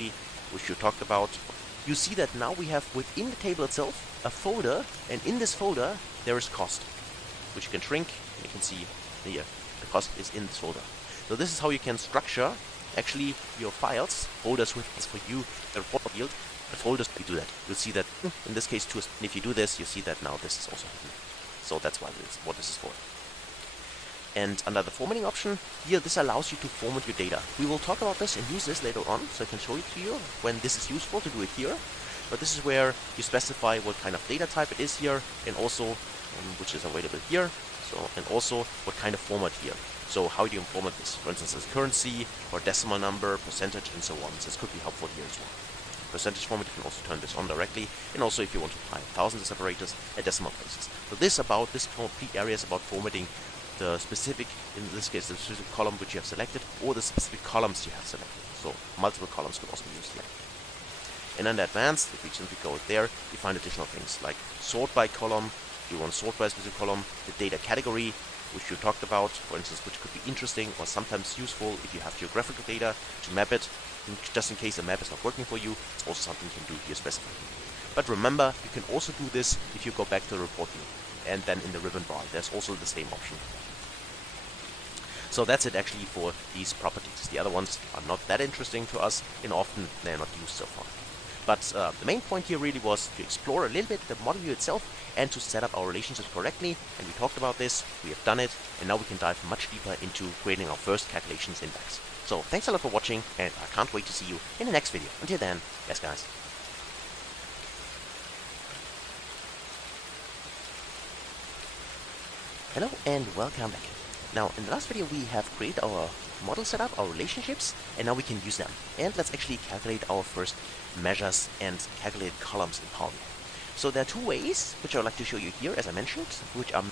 directly, which you talked about. You see that now we have within the table itself a folder, and in this folder there is cost, which you can shrink, and you can see here the cost is in this folder. So this is how you can structure actually your files, folders with for you, the report field, the folders. You do that. You'll see that in this case too. And if you do this, you see that now this is also hidden. So that's what this is for. And under the formatting option, here this allows you to format your data. We will talk about this and use this later on, so I can show it to you when this is useful to do it here. But this is where you specify what kind of data type it is here, and also which is available here. So, and also what kind of format here. So how do you format this? For instance, as currency or decimal number, percentage, and so on. So this could be helpful here as well. Percentage format, you can also turn this on directly, and also if you want to apply thousands of separators at decimal places. So this complete area is about formatting the specific, in this case, the specific column which you have selected, or the specific columns you have selected. So multiple columns could also be used here. And under advanced, if we simply go there, you find additional things like sort by column. You want to sort by a specific column, the data category, which you talked about, for instance, which could be interesting or sometimes useful if you have geographical data to map it. Just in case a map is not working for you, it's also something you can do here specifically. But remember, you can also do this if you go back to the report view, and then in the ribbon bar, there's also the same option. So that's it actually for these properties. The other ones are not that interesting to us, and often they're not used so far. But the main point here really was to explore a little bit the model view itself and to set up our relationships correctly. And we talked about this, we have done it, and now we can dive much deeper into creating our first calculations index. So thanks a lot for watching, and I can't wait to see you in the next video. Until then, yes guys. Hello and welcome back. Now in the last video we have created our model setup, our relationships, and now we can use them. And let's actually calculate our first measures and calculate columns in Power BI. So there are two ways, which I would like to show you here, as I mentioned, which are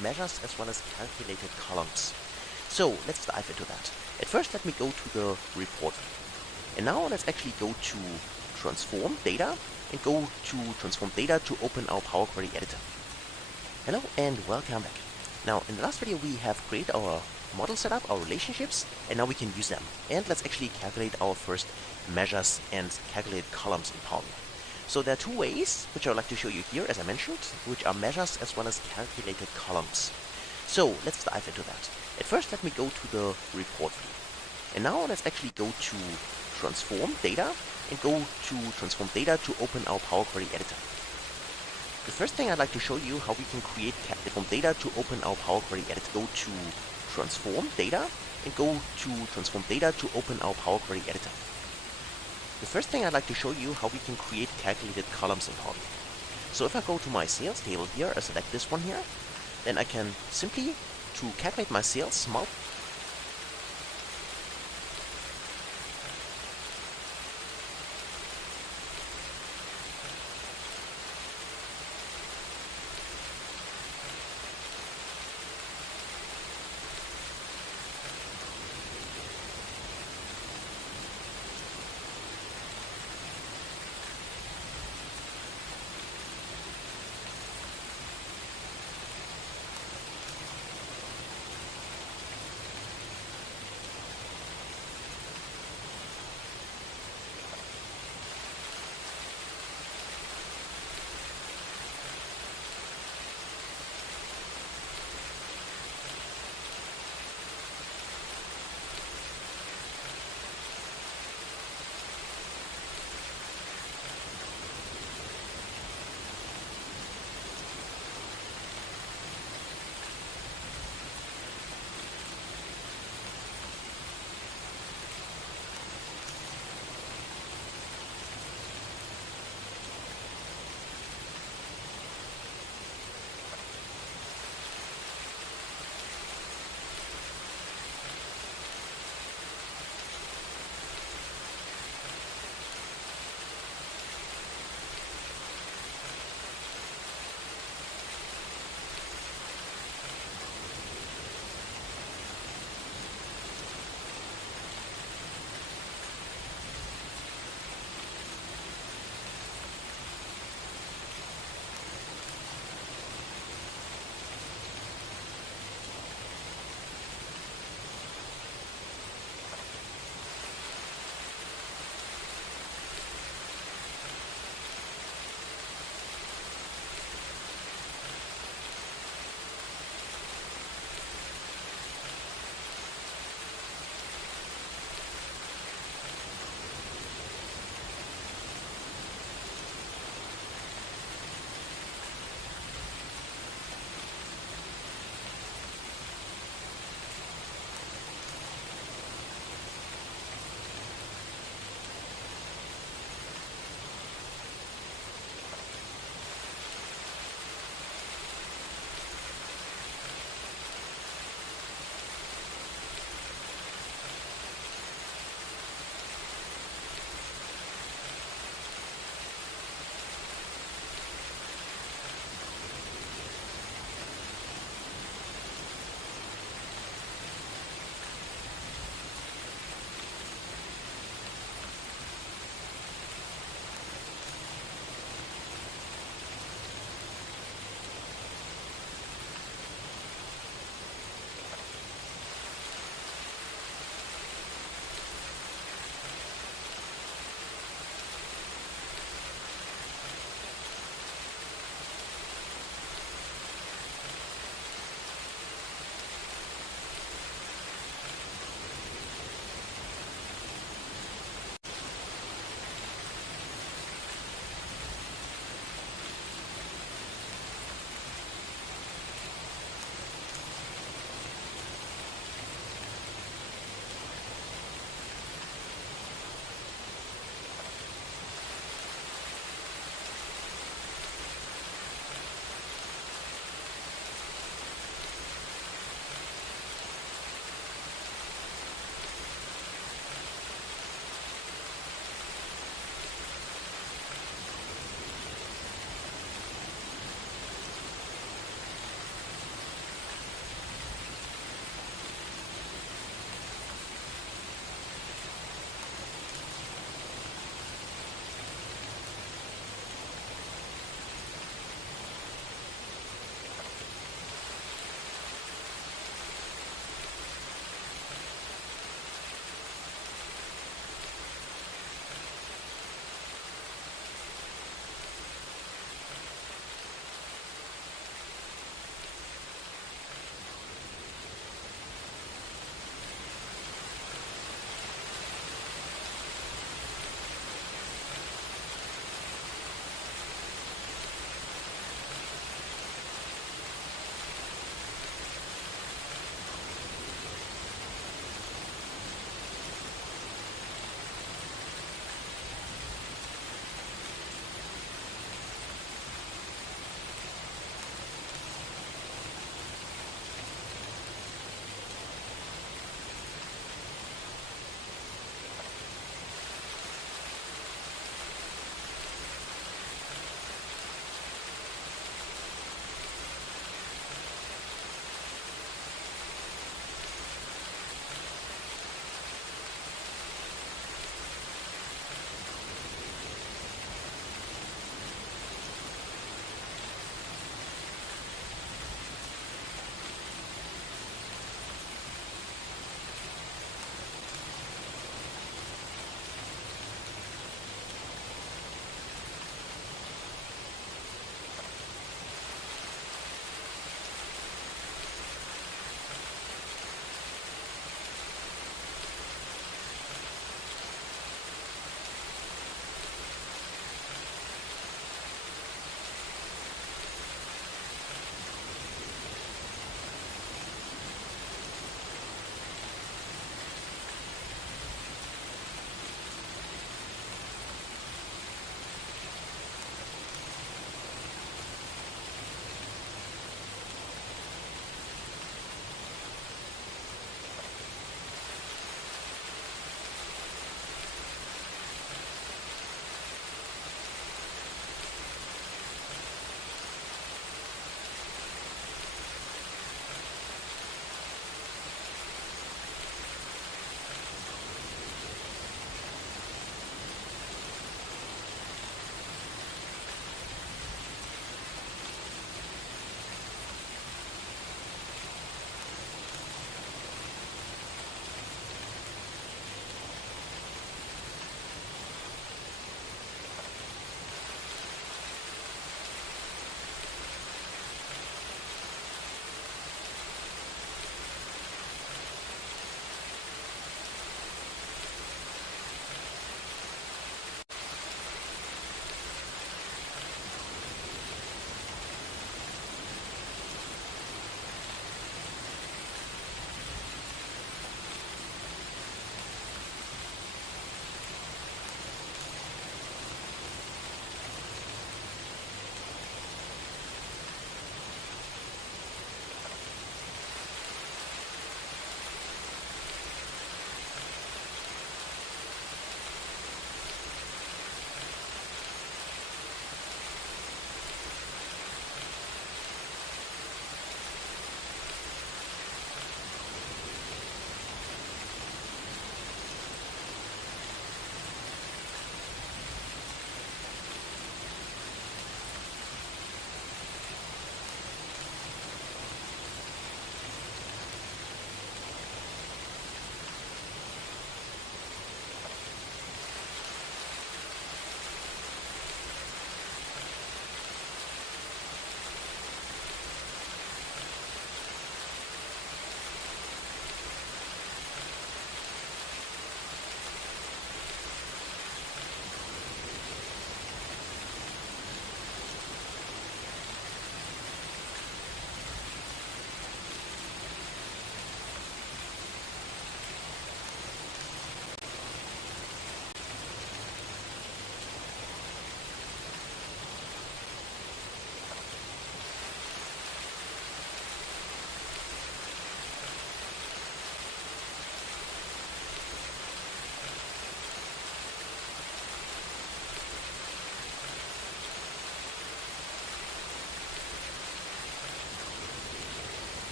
measures as well as calculated columns. So let's dive into that. At first let me go to the report view. And now let's actually go to transform data and go to transform data to open our Power Query editor. Hello and welcome back. Now in the last video we have created our model setup, our relationships, and now we can use them. And let's actually calculate our first measures and calculate columns in Power BI. So there are two ways, which I would like to show you here, as I mentioned, which are measures as well as calculated columns. So let's dive into that. At first let me go to the report view. And now let's actually go to transform data and go to transform data to open our Power Query editor. The first thing I'd like to show you how we can create transform data to open our Power Query editor. Go to transform data and go to transform data to open our Power Query editor. The first thing I'd like to show you how we can create calculated columns in Power BI. So if I go to my sales table here, I select this one here, then I can simply, to calculate my sales,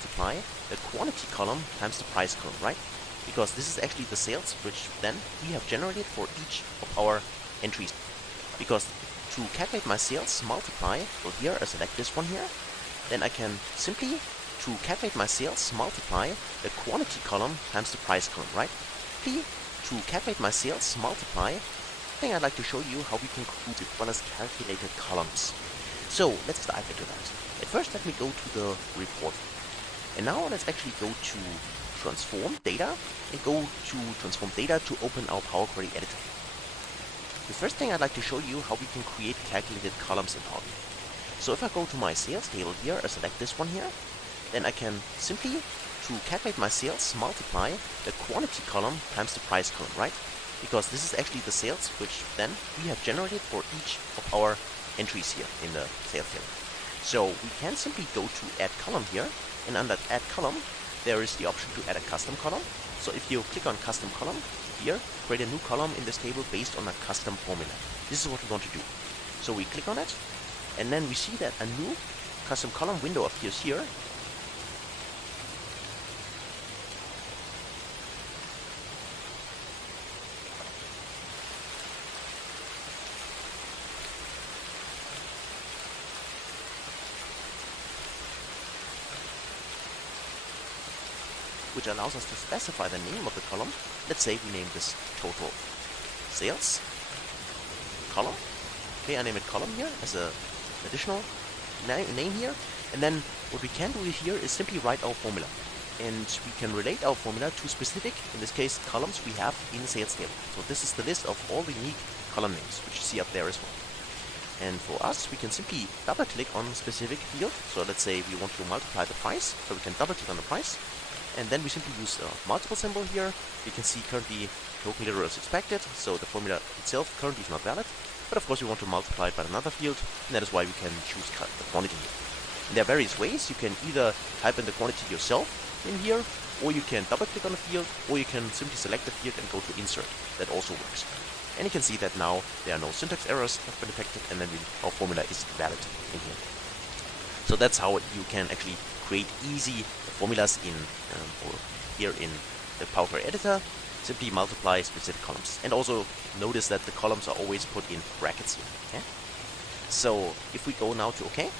multiply the quantity column times the price column, right? Because this is actually the sales which then we have generated for each of our entries. Because to calculate my sales multiply, so here I select this one here, then I can simply, to calculate my sales multiply the quantity column times the price column, right? To calculate my sales multiply, I think I'd like to show you how we can include as well as calculated columns. So let's dive into that. At first let me go to the report. And now let's actually go to transform data and go to transform data to open our Power Query editor. The first thing I'd like to show you how we can create calculated columns in Power BI. So if I go to my sales table here, I select this one here, then I can simply, to calculate my sales, multiply the quantity column times the price column, right? Because this is actually the sales which then we have generated for each of our entries here in the sales table. So we can simply go to add column here, and under add column there is the option to add a custom column. So if you click on custom column here, create a new column in this table based on a custom formula. This is what we want to do. So we click on it, and then we see that a new custom column window appears here. Which allows us to specify the name of the column. Let's say we name this total sales column. Okay, I name it column here as an additional name here. And then what we can do here is simply write our formula. And we can relate our formula to specific, in this case, columns we have in the sales table. So this is the list of all the unique column names, which you see up there as well. And for us, we can simply double click on a specific field. So let's say we want to multiply the price. So we can double click on the price. And then we simply use a multiple symbol here. You can see currently token literal is expected, so the formula itself currently is not valid. But of course we want to multiply it by another field, and that is why we can choose the quantity here. And there are various ways. You can either type in the quantity yourself in here, or you can double click on the field, or you can simply select the field and go to insert. That also works. And you can see that now there are no syntax errors have been detected, and then our formula is valid in here. So that's how you can actually create easy formulas in or here in the Power Query editor. Simply multiply specific columns, and also notice that the columns are always put in brackets here. Okay? So if we go now to OK,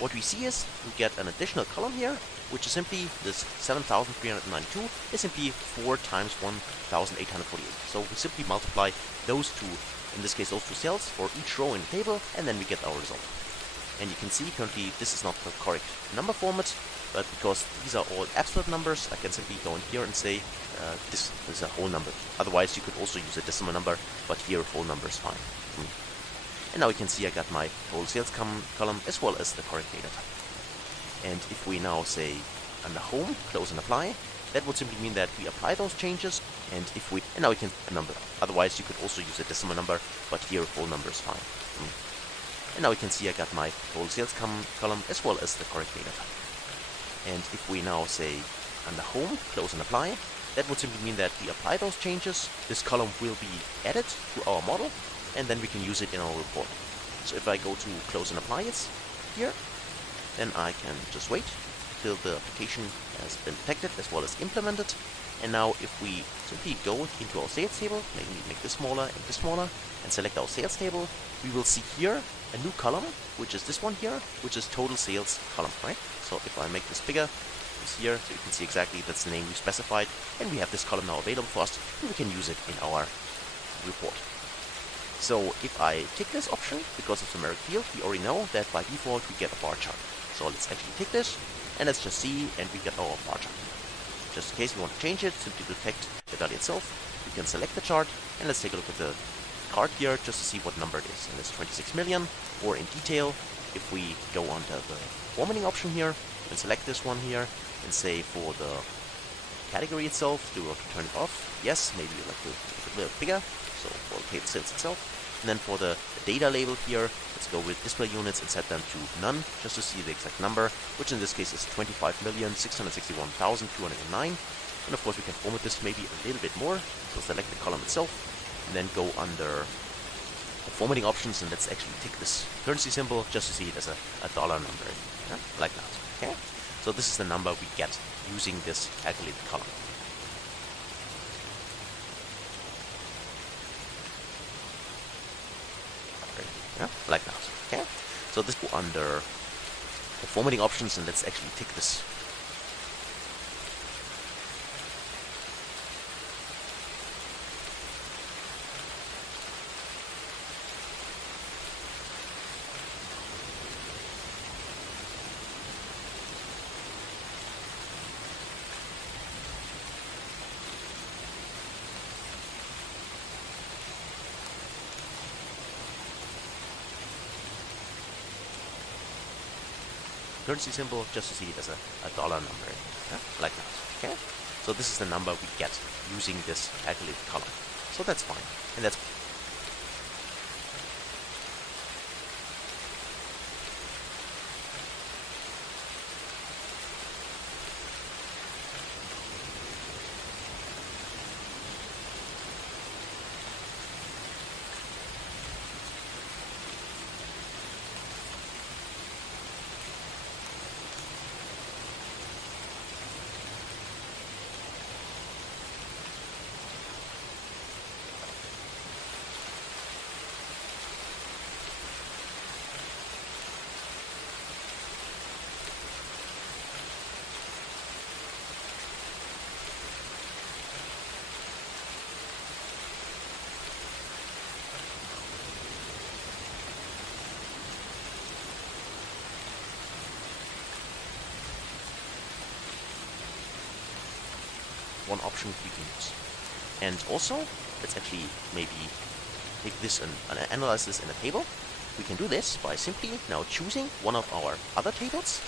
what we see is we get an additional column here, which is simply this 7,392 is simply 4 times 1,848. So we simply multiply those two, in this case those two cells, for each row in the table, and then we get our result. And you can see currently this is not the correct number format, but because these are all absolute numbers, I can simply go in here and say this is a whole number. Otherwise you could also use a decimal number, but here whole number is fine for me. And now you can see I got my total sales column as well as the correct data type. And if we now say under home, close and apply, that would simply mean that we apply those changes, and now we can a number. Otherwise you could also use a decimal number, but here whole number is fine for me. And now we can see I got my total sales column as well as the correct data type. And if we now say under home, close and apply, that would simply mean that we apply those changes, this column will be added to our model, and then we can use it in our report. So if I go to close and apply it here, then I can just wait till the application has been detected as well as implemented. And now if we simply go into our sales table, maybe make this smaller and this smaller, and select our sales table, we will see here a new column, which is this one here, which is total sales column, right? So if I make this bigger, it's here, so you can see exactly that's the name we specified, and we have this column now available for us, and we can use it in our report. So if I tick this option, because it's a numeric field, we already know that by default we get a bar chart. So let's actually tick this, and let's just see, and we get our bar chart. Just in case we want to change it, simply detect the value itself. We can select the chart, and let's take a look at the card here just to see what number it is. And it's 26 million, or in detail, if we go under the formatting option here, and select this one here, and say for the category itself, do we want to turn it off? Yes, maybe you like to make it a little bigger, so for the table sales itself. And then for the data label here, let's go with display units and set them to none, just to see the exact number, which in this case is 25,661,209. And of course we can format this maybe a little bit more, so select the column itself, and then go under the formatting options, and let's actually tick this currency symbol just to see it as a dollar number, yeah? Like that. Okay. So this is the number we get using this calculated column. Yeah, like that. Okay. So this go under the formatting options, and let's actually tick this. Currency symbol, just to see it as a dollar number, yeah? Like that. Okay. So this is the number we get using this calculated column. So that's fine, and that's one option we can use. And also, let's actually maybe take this and analyze this in a table. We can do this by simply now choosing one of our other tables.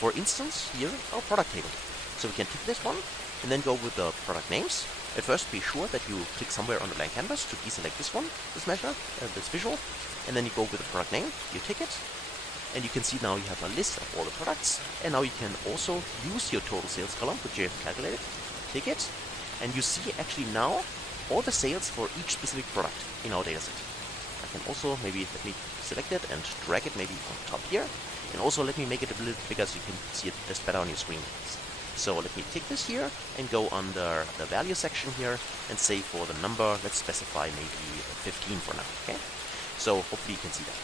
For instance, here, our product table. So we can tick this one, and then go with the product names. At first, be sure that you click somewhere on the blank canvas to deselect this one, this measure, this visual, and then you go with the product name, you tick it, and you can see now you have a list of all the products, and now you can also use your total sales column, which you have calculated, tick it, and you see actually now all the sales for each specific product in our dataset. I can also maybe let me select it and drag it maybe on top here, and also let me make it a little bigger so you can see it just better on your screen. So let me take this here and go under the value section here and say for the number, let's specify maybe 15 for now, okay? So hopefully you can see that.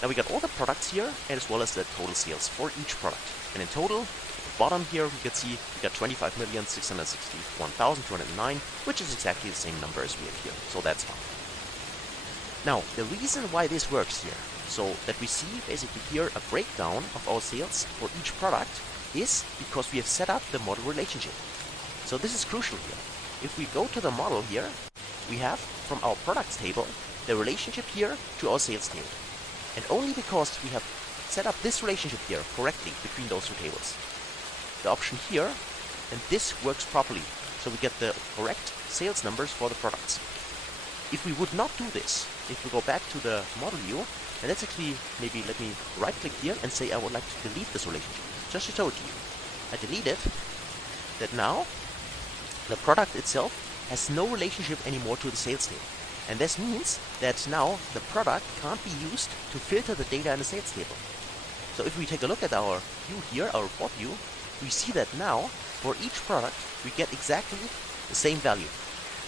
Now we got all the products here as well as the total sales for each product. And in total, at the bottom here, we can see we got 25,661,209, which is exactly the same number as we have here. So that's fine. Now, the reason why this works here, so that we see basically here a breakdown of our sales for each product, is because we have set up the model relationship. So this is crucial here. If we go to the model here, we have from our products table the relationship here to our sales table. And only because we have set up this relationship here correctly between those two tables, the option here, and this works properly. So we get the correct sales numbers for the products. If we would not do this, if we go back to the model view, and let's actually maybe let me right click here and say I would like to delete this relationship. Just to show it to you. I delete it, that now the product itself has no relationship anymore to the sales table. And this means that now the product can't be used to filter the data in the sales table. So if we take a look at our view here, our report view, we see that now for each product we get exactly the same value.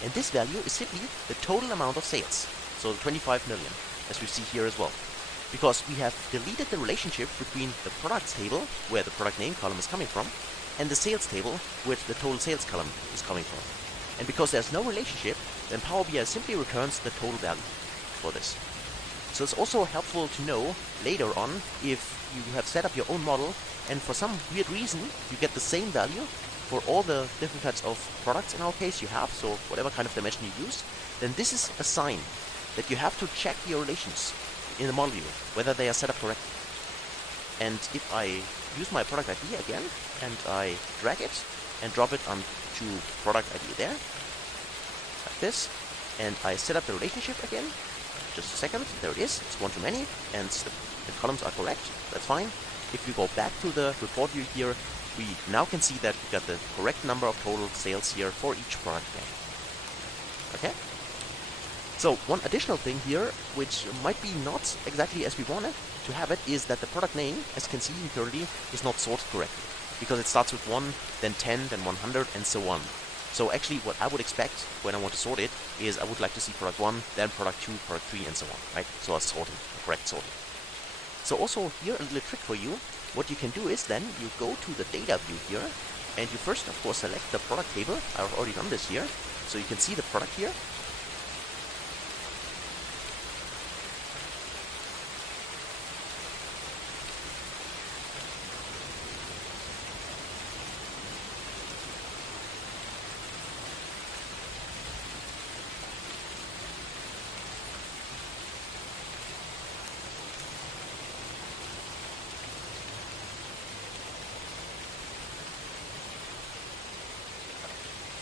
And this value is simply the total amount of sales. So 25 million, as we see here as well. Because we have deleted the relationship between the products table, where the product name column is coming from, and the sales table, where the total sales column is coming from. And because there's no relationship, then Power BI simply returns the total value for this. So it's also helpful to know later on if you have set up your own model and for some weird reason you get the same value for all the different types of products in our case you have, so whatever kind of dimension you use, then this is a sign that you have to check your relations in the model view, whether they are set up correctly. And if I use my product ID again, and I drag it and drop it onto product ID there, like this, and I set up the relationship again, just a second, there it is, it's one to many, and the columns are correct, that's fine. If we go back to the report view here, we now can see that we got the correct number of total sales here for each product name. Okay? So one additional thing here, which might be not exactly as we wanted to have it, is that the product name, as you can see currently, is not sorted correctly. because it starts with 1, then 10, then 100, and so on. So actually what I would expect when I want to sort it is I would like to see product 1, then product 2, product 3, and so on, right? So a sorting, a correct sorting. So also here a little trick for you. What you can do is then you go to the data view here, and you first of course select the product table. I've already done this here, so you can see the product here.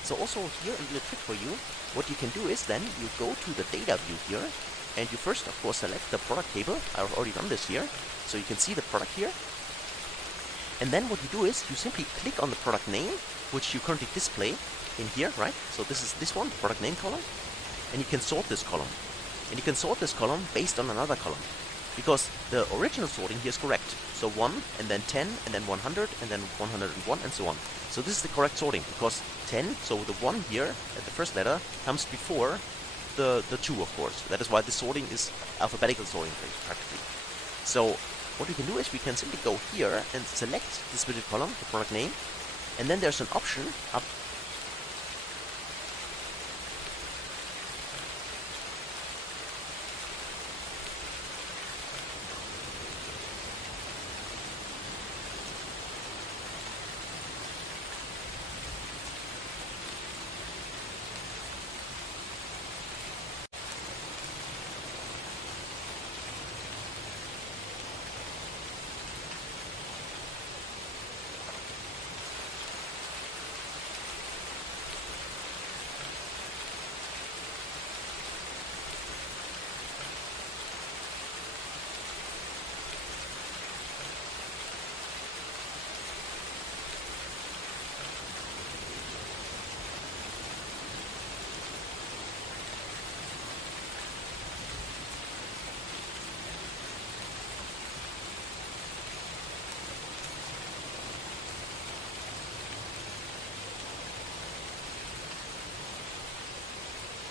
So also here a little trick for you. What you can do is then you go to the data view here, and you first of course select the product table. I've already done this here, so you can see the product here. And then what you do is you simply click on the product name, which you currently display in here, right? So this is this one, the product name column, and you can sort this column. And you can sort this column based on another column, because the original sorting here is correct. So 1, and then 10, and then 100, and then 101, and so on. So this is the correct sorting, because 10, so the 1 here at the first letter, comes before the 2, of course. That is why the sorting is alphabetical sorting, practically. So what we can do is we can simply go here and select this specific column, the product name, and then there's an option up.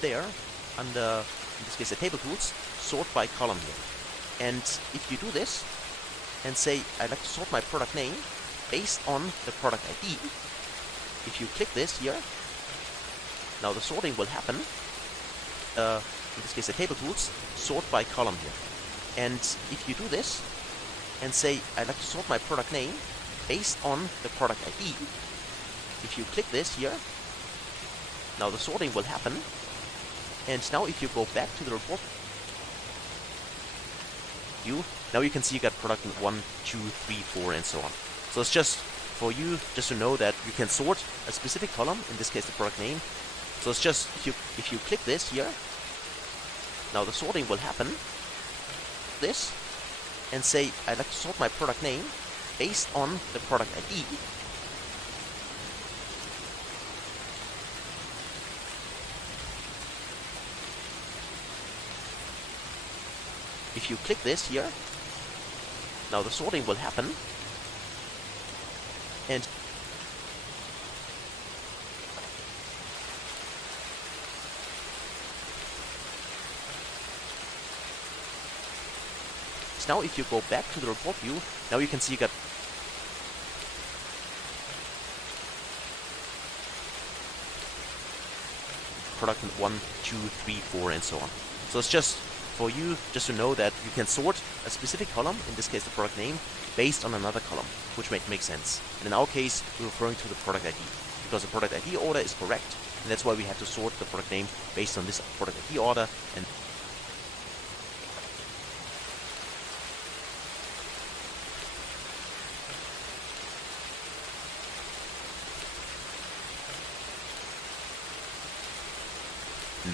There under, in this case, the table tools, sort by column here. And if you do this and say I'd like to sort my product name based on the product ID, if you click this here, now the sorting will happen. In this case, the table tools, sort by column here. And if you do this and say I'd like to sort my product name based on the product ID, if you click this here, now the sorting will happen. And now if you go back to the report view, now you can see you got product 1, 2, 3, 4, and so on. So it's just for you just to know that you can sort a specific column, in this case the product name. So it's just if you click this here, now the sorting will happen. This and say I'd like to sort my product name based on the product ID. If you click this here, now the sorting will happen. And now if you go back to the report view, now you can see you got product 1, 2, 3, 4, and so on. So it's just for you just to know that you can sort a specific column, in this case the product name, based on another column, which makes sense. And in our case, we're referring to the product ID, because the product ID order is correct, and that's why we had to sort the product name based on this product ID order. And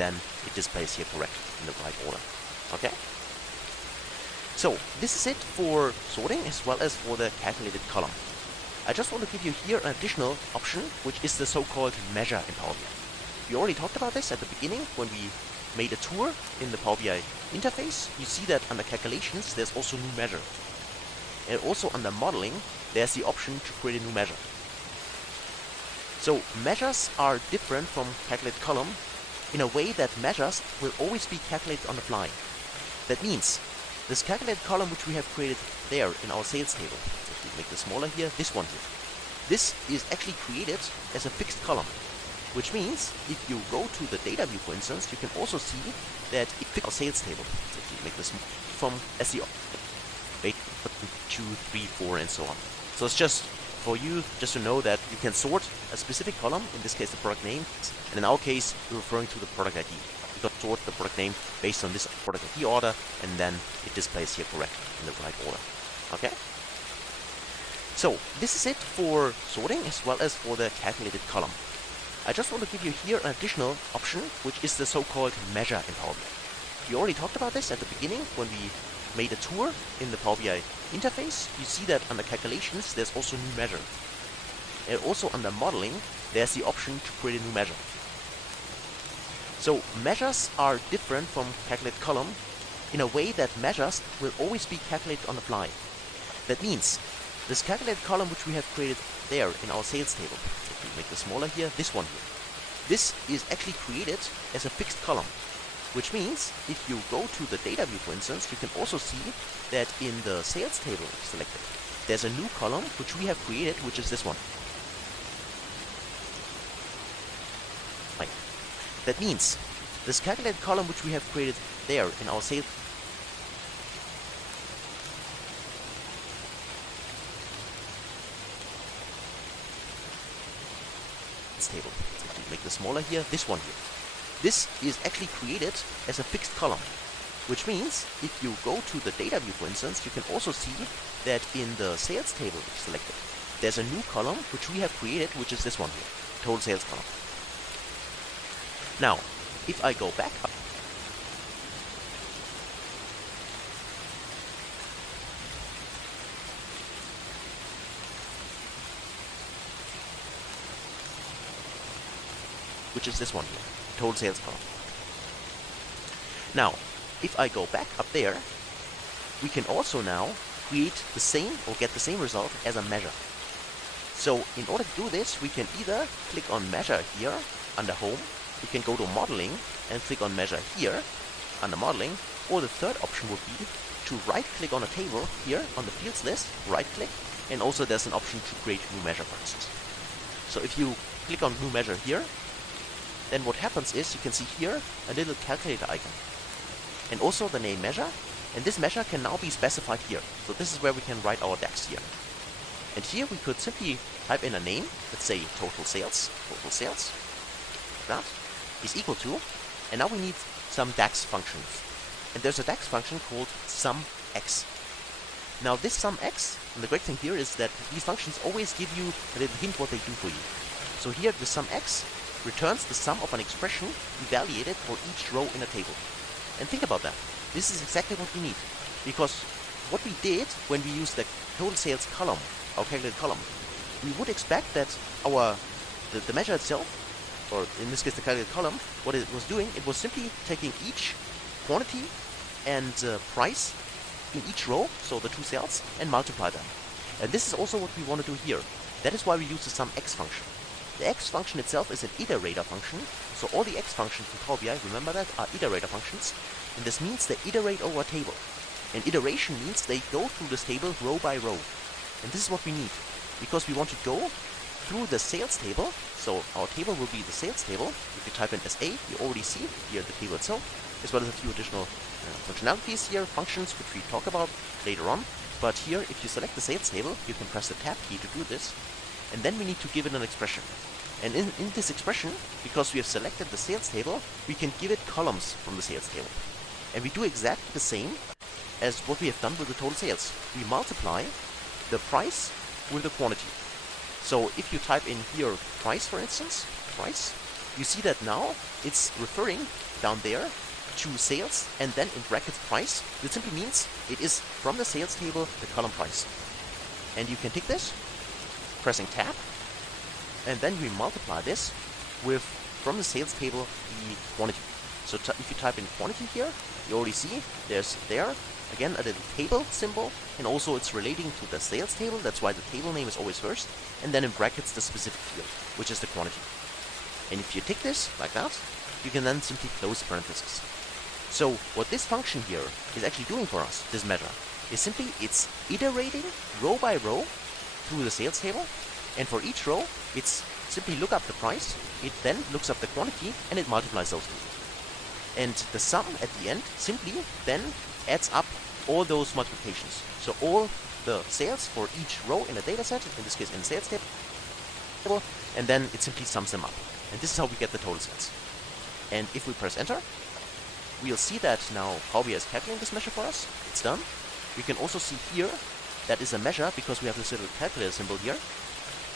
then it displays here correct in the right order. Okay? So this is it for sorting as well as for the calculated column. I just want to give you here an additional option, which is the so-called measure in Power BI. We already talked about this at the beginning when we made a tour in the Power BI interface. You see that under calculations there's also new measure. And also under modeling there's the option to create a new measure. So measures are different from calculate column in a way that measures will always be calculated on the fly. That means this calculate column which we have created there in our sales table, if we make this smaller here, this one here, this is actually created as a fixed column, which means if you go to the data view, for instance, you can also see that it fits our sales table. If you make this from SEO, 8, 2, 3, 4, and so on. So it's just for you just to know that you can sort a specific column, in this case the product name, and in our case we're referring to the product ID. You can sort the product name based on this product ID order, and then it displays here correctly in the right order. Okay? So this is it for sorting as well as for the calculated column. I just want to give you here an additional option, which is the so-called measure in Power BI. We already talked about this at the beginning when we made a tour in the Power BI interface. You see that under calculations there's also new measure. And also under modeling there's the option to create a new measure. So measures are different from calculate column in a way that measures will always be calculated on the fly. That means this calculate column which we have created there in our sales table, if we make this smaller here, this one here, this is actually created as a fixed column, which means if you go to the data view, for instance, you can also see that in the sales table selected, there's a new column which we have created, which is this one. Right. That means this calculate column which we have created there in our sales table, if we make this smaller here, this one here, this is actually created as a fixed column, which means if you go to the data view, for instance, you can also see that in the sales table selected, there's a new column which we have created, which is this one here, total sales column. Now, if I go back up, which is this one here, total sales column. Now, if I go back up there, we can also now create the same or get the same result as a measure. So in order to do this, we can either click on measure here under home, we can go to modeling and click on measure here under modeling, or the third option would be to right click on a table here on the fields list, right click, and also there's an option to create new measure, for instance. So if you click on new measure here, then what happens is you can see here a little calculator icon and also the name measure, and this measure can now be specified here. So this is where we can write our DAX here. And here we could simply type in a name, let's say total sales, that is equal to, and now we need some DAX functions. And there's a DAX function called SUMX. Now this SUMX, and the great thing here is that these functions always give you a little hint what they do for you. So here the SUMX returns the sum of an expression evaluated for each row in a table. And think about that. This is exactly what we need. Because what we did when we used the total sales column, our calculated column, we would expect that the measure itself, or in this case the calculated column, what it was doing, it was simply taking each quantity and price in each row, so the two cells, and multiply them. And this is also what we want to do here. That is why we use the SUMX function. The X function itself is an iterator function, so all the X functions in Power BI, remember that, are iterator functions, and this means they iterate over a table. And iteration means they go through this table row by row. And this is what we need, because we want to go through the sales table, so our table will be the sales table. If you type in SA, you already see here the table itself, as well as a few additional functionalities here, functions, which we talk about later on. But here, if you select the sales table, you can press the tab key to do this. And then we need to give it an expression. And in this expression, because we have selected the sales table, we can give it columns from the sales table. And we do exactly the same as what we have done with the total sales. We multiply the price with the quantity. So if you type in here price, for instance, price, you see that now it's referring down there to sales and then in brackets price. That simply means it is from the sales table the column price. And you can tick this, pressing tab, and then we multiply this with, from the sales table, the quantity. So if you type in quantity here, you already see there's again a little table symbol, and also it's relating to the sales table. That's why the table name is always first, and then in brackets the specific field, which is the quantity. And if you tick this like that, you can then simply close the parentheses. So what this function here is actually doing for us, this measure, is simply it's iterating row by row through the sales table, and for each row it's simply look up the price, it then looks up the quantity, and it multiplies those two. And the sum at the end simply then adds up all those multiplications. So all the sales for each row in a data set, in this case in the sales table, and then it simply sums them up. And this is how we get the total sales. And if we press enter, we'll see that now Power BI is calculating this measure for us. It's done. We can also see here that is a measure because we have this little calculator symbol here.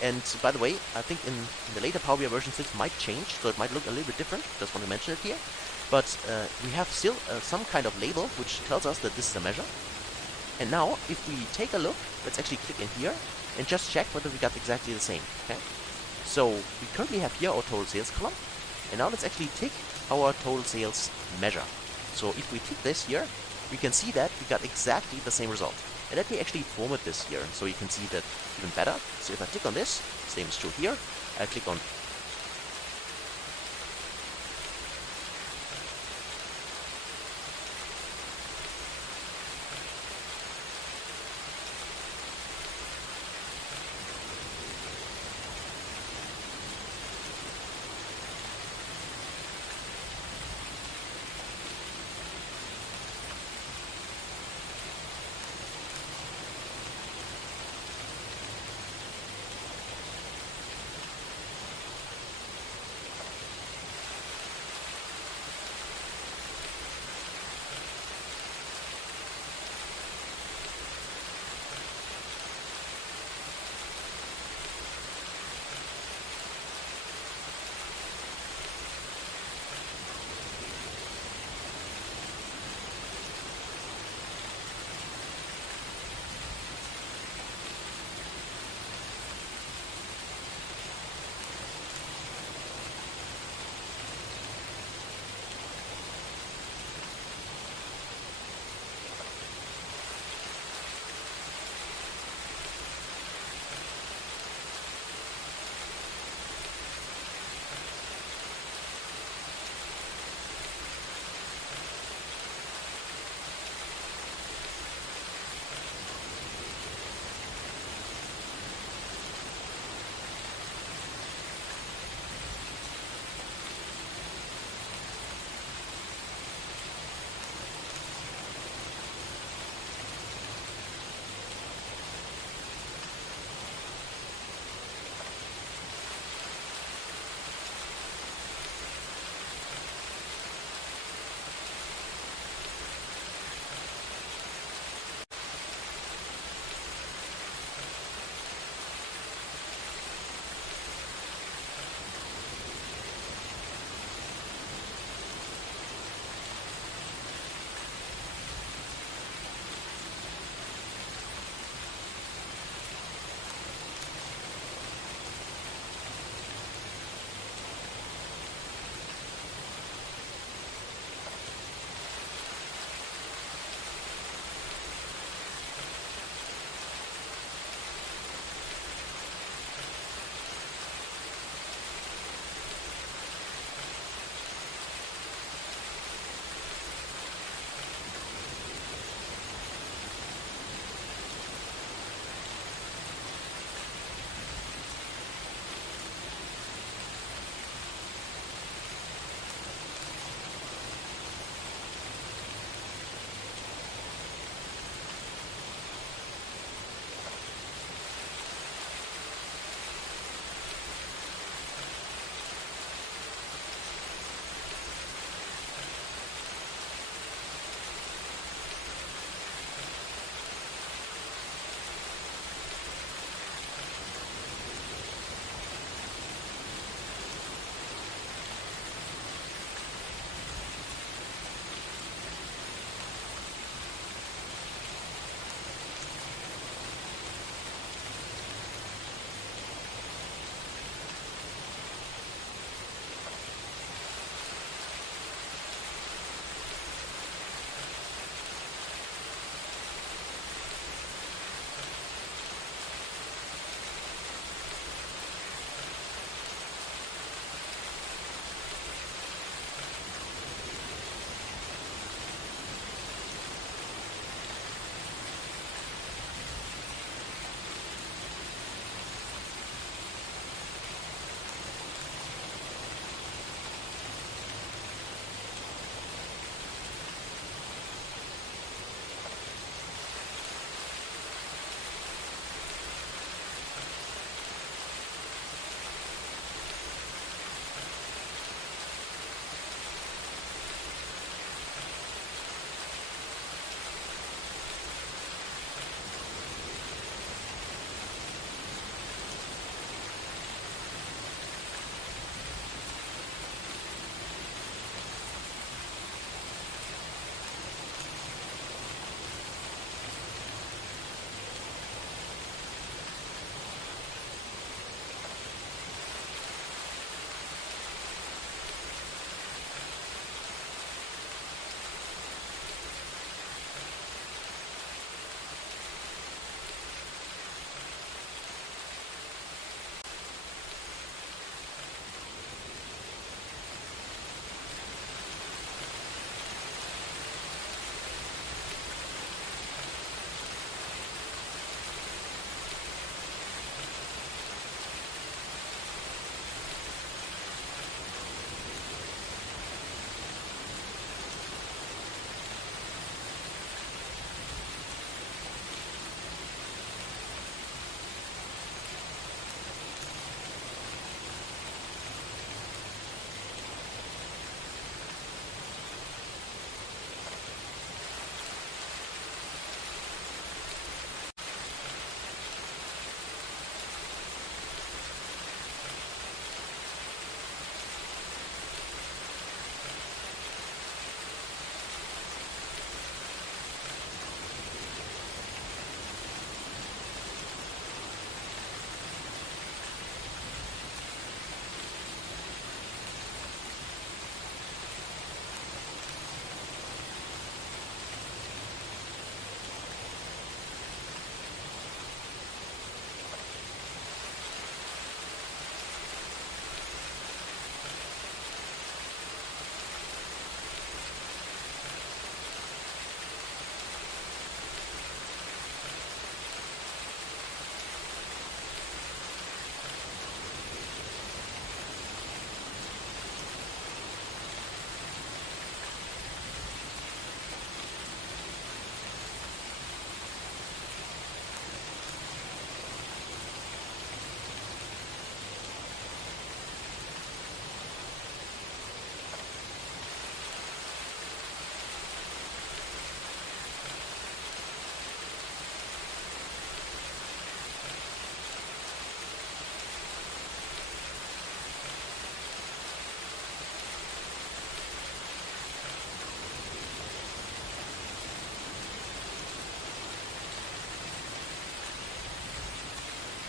And by the way, I think in the later Power BI version 6 might change, so it might look a little bit different. Just want to mention it here. But we have still some kind of label which tells us that this is a measure. And now, if we take a look, let's actually click in here and just check whether we got exactly the same. Okay? So we currently have here our total sales column. And now let's actually tick our total sales measure. So if we tick this here, we can see that we got exactly the same result. And let me actually format this here so you can see that even better. So if I click on this, same is true here. I click on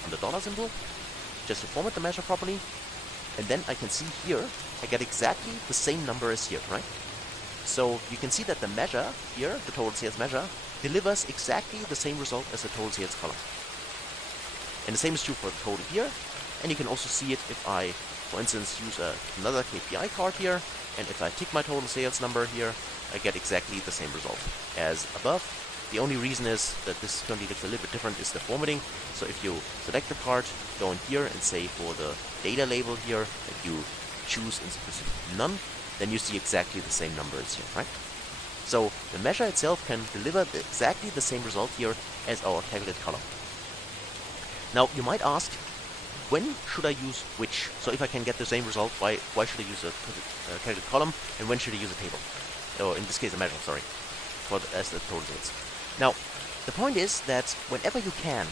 on the dollar symbol, just to format the measure properly. And then I can see here, I get exactly the same number as here, right? So you can see that the measure here, the total sales measure, delivers exactly the same result as the total sales column. And the same is true for the total here. And you can also see it if I, for instance, use another KPI card here. And if I tick my total sales number here, I get exactly the same result as above. The only reason is that this currently looks a little bit different is the formatting. So if you select the card, go in here and say for the data label here that you choose in specific none, then you see exactly the same numbers here, right? So the measure itself can deliver exactly the same result here as our calculated column. Now you might ask, when should I use which? So if I can get the same result, why should I use a calculated column, and when should I use a table? Or in this case a measure, sorry, as the total sales. Now, the point is that whenever you can,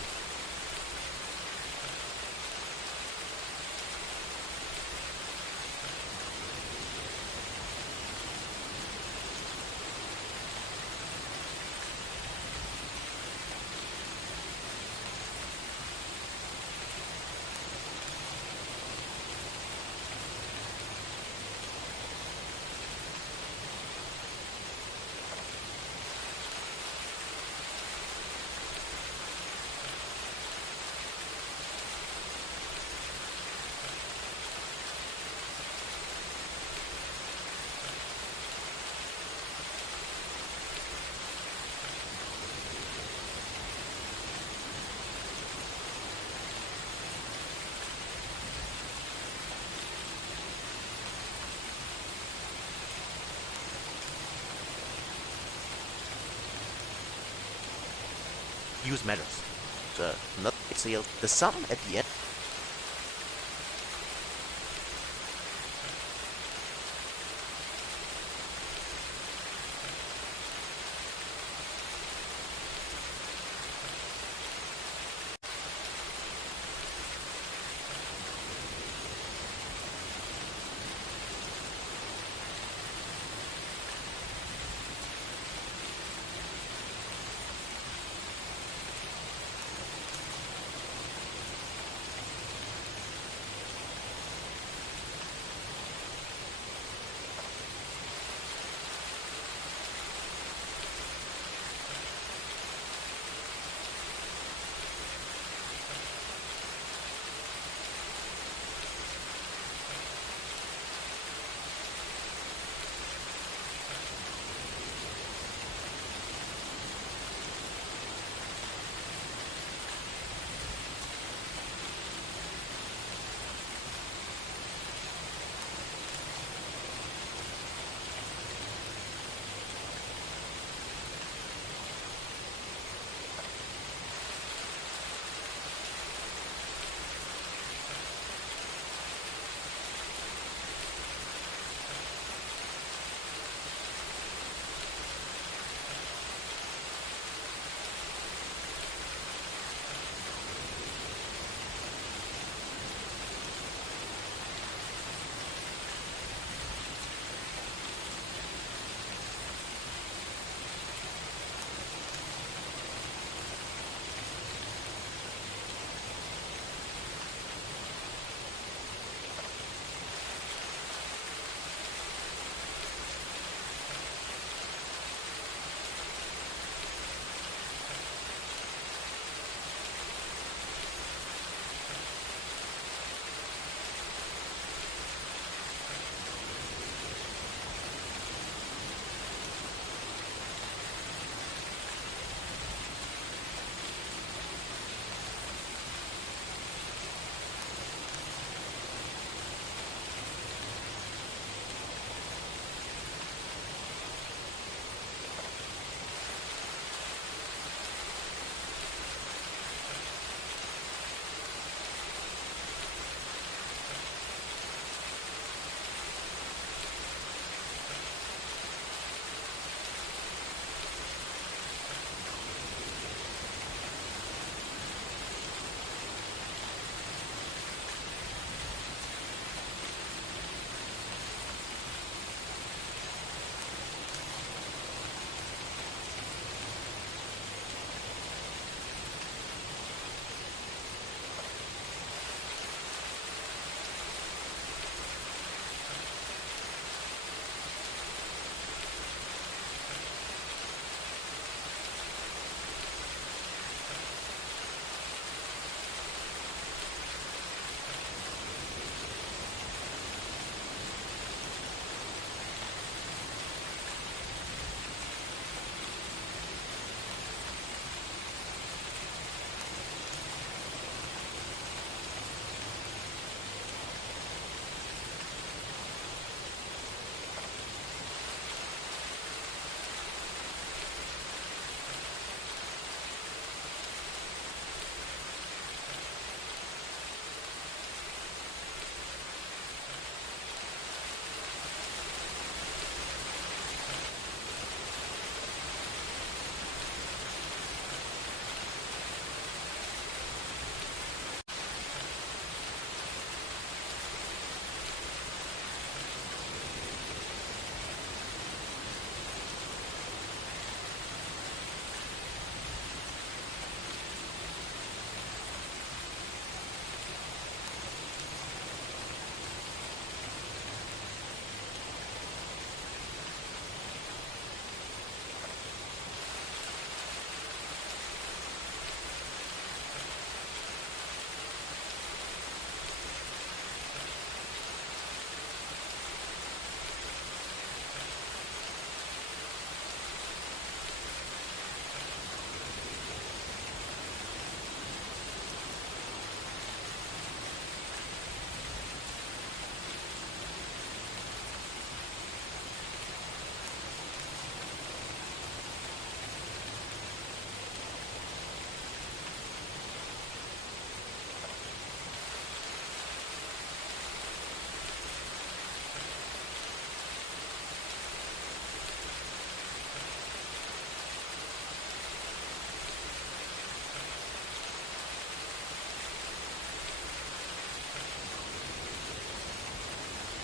use measures. So not sales. The sum at the end.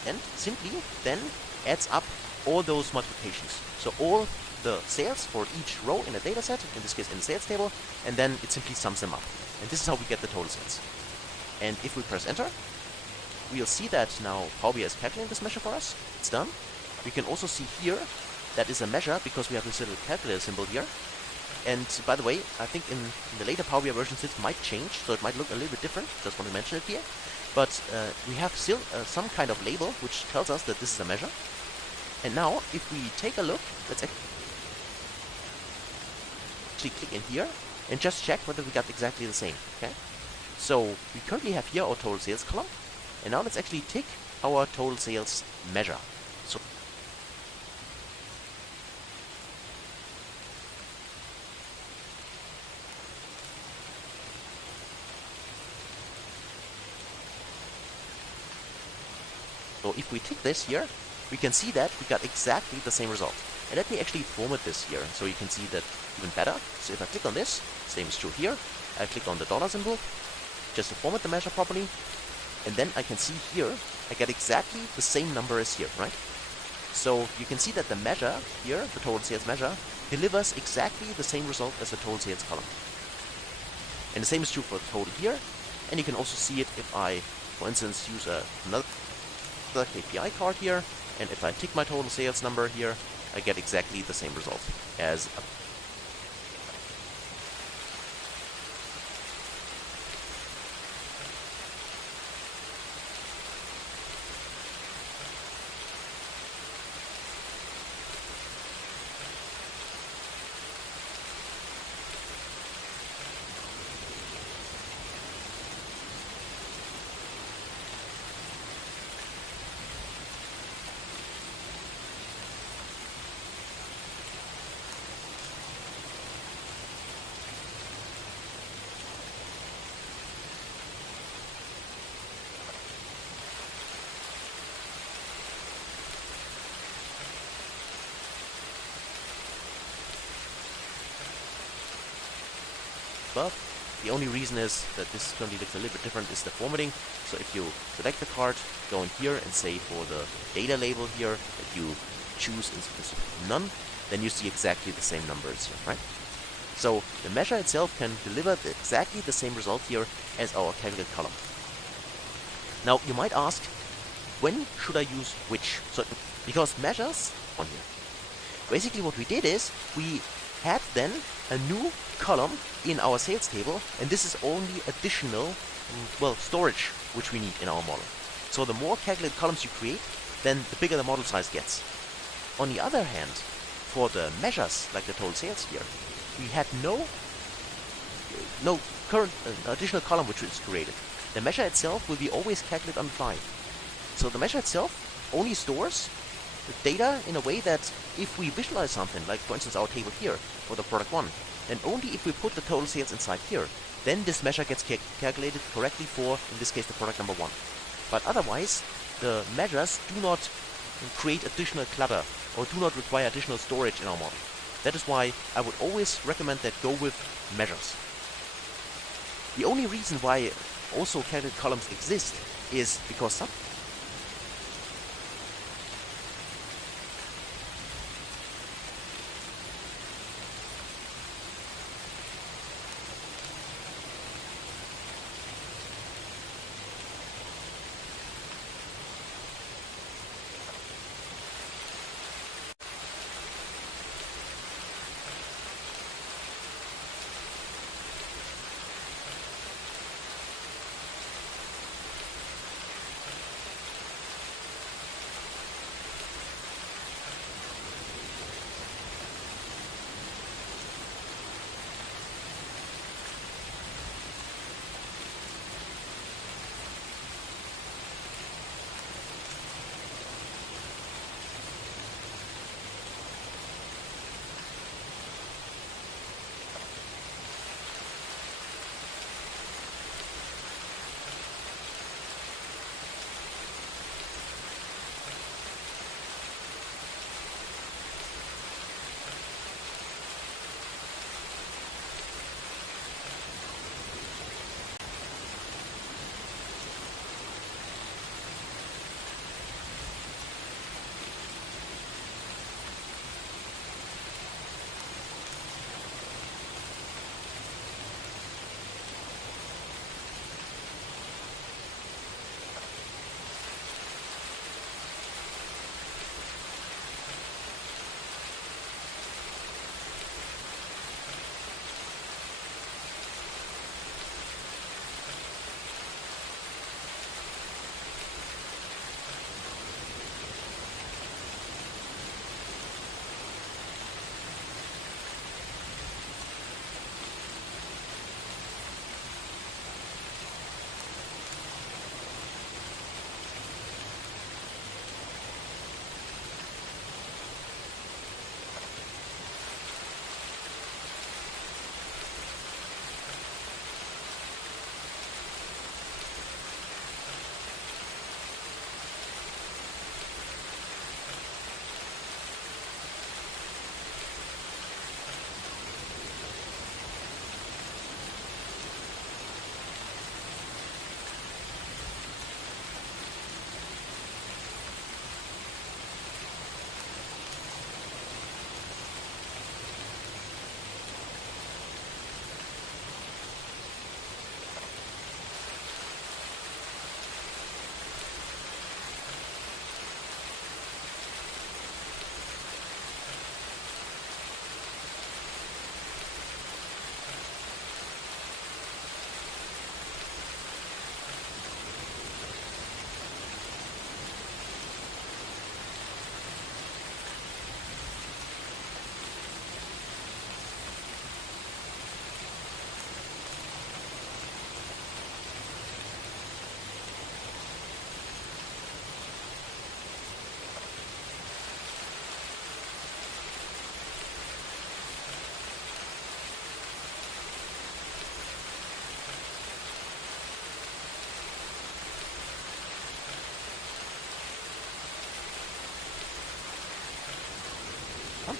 and simply then adds up all those multiplications. So all the sales for each row in a data set, in this case in the sales table, and then it simply sums them up. And this is how we get the total sales. And if we press enter, we'll see that now Power BI is calculating this measure for us. It's done. We can also see here that is a measure because we have this little calculator symbol here. And by the way, I think in the later Power BI versions it might change, so it might look a little bit different. Just want to mention it here. But we have still some kind of label which tells us that this is a measure. And now, if we take a look, let's actually click in here and just check whether we got exactly the same. Okay. So we currently have here our total sales column. And now let's actually tick our total sales measure. So if we tick this here, we can see that we got exactly the same result. And let me actually format this here so you can see that even better. So if I click on this, same is true here. I click on the dollar symbol just to format the measure properly. And then I can see here, I get exactly the same number as here, right? So you can see that the measure here, the total sales measure, delivers exactly the same result as the total sales column. And the same is true for the total here. And you can also see it if I, for instance, use another KPI card here, and if I tick my total sales number here, I get exactly the same result as above. The only reason is that this currently looks a little bit different is the formatting. So if you select the card, go in here and say for the data label here that you choose is none, then you see exactly the same numbers here, right? So the measure itself can deliver exactly the same result here as our calculated column. Now you might ask, when should I use which? So because measures on here. Basically what we did is we had then a new column in our sales table, and this is only additional, storage which we need in our model. So the more calculated columns you create, then the bigger the model size gets. On the other hand, for the measures, like the total sales here, we had no current additional column which is created. The measure itself will be always calculated on the fly. So the measure itself only stores the data in a way that if we visualize something, like for instance our table here for the product 1, then only if we put the total sales inside here, then this measure gets calculated correctly for, in this case, the product number 1. But otherwise, the measures do not create additional clutter or do not require additional storage in our model. That is why I would always recommend that go with measures. The only reason why also calculated columns exist is because some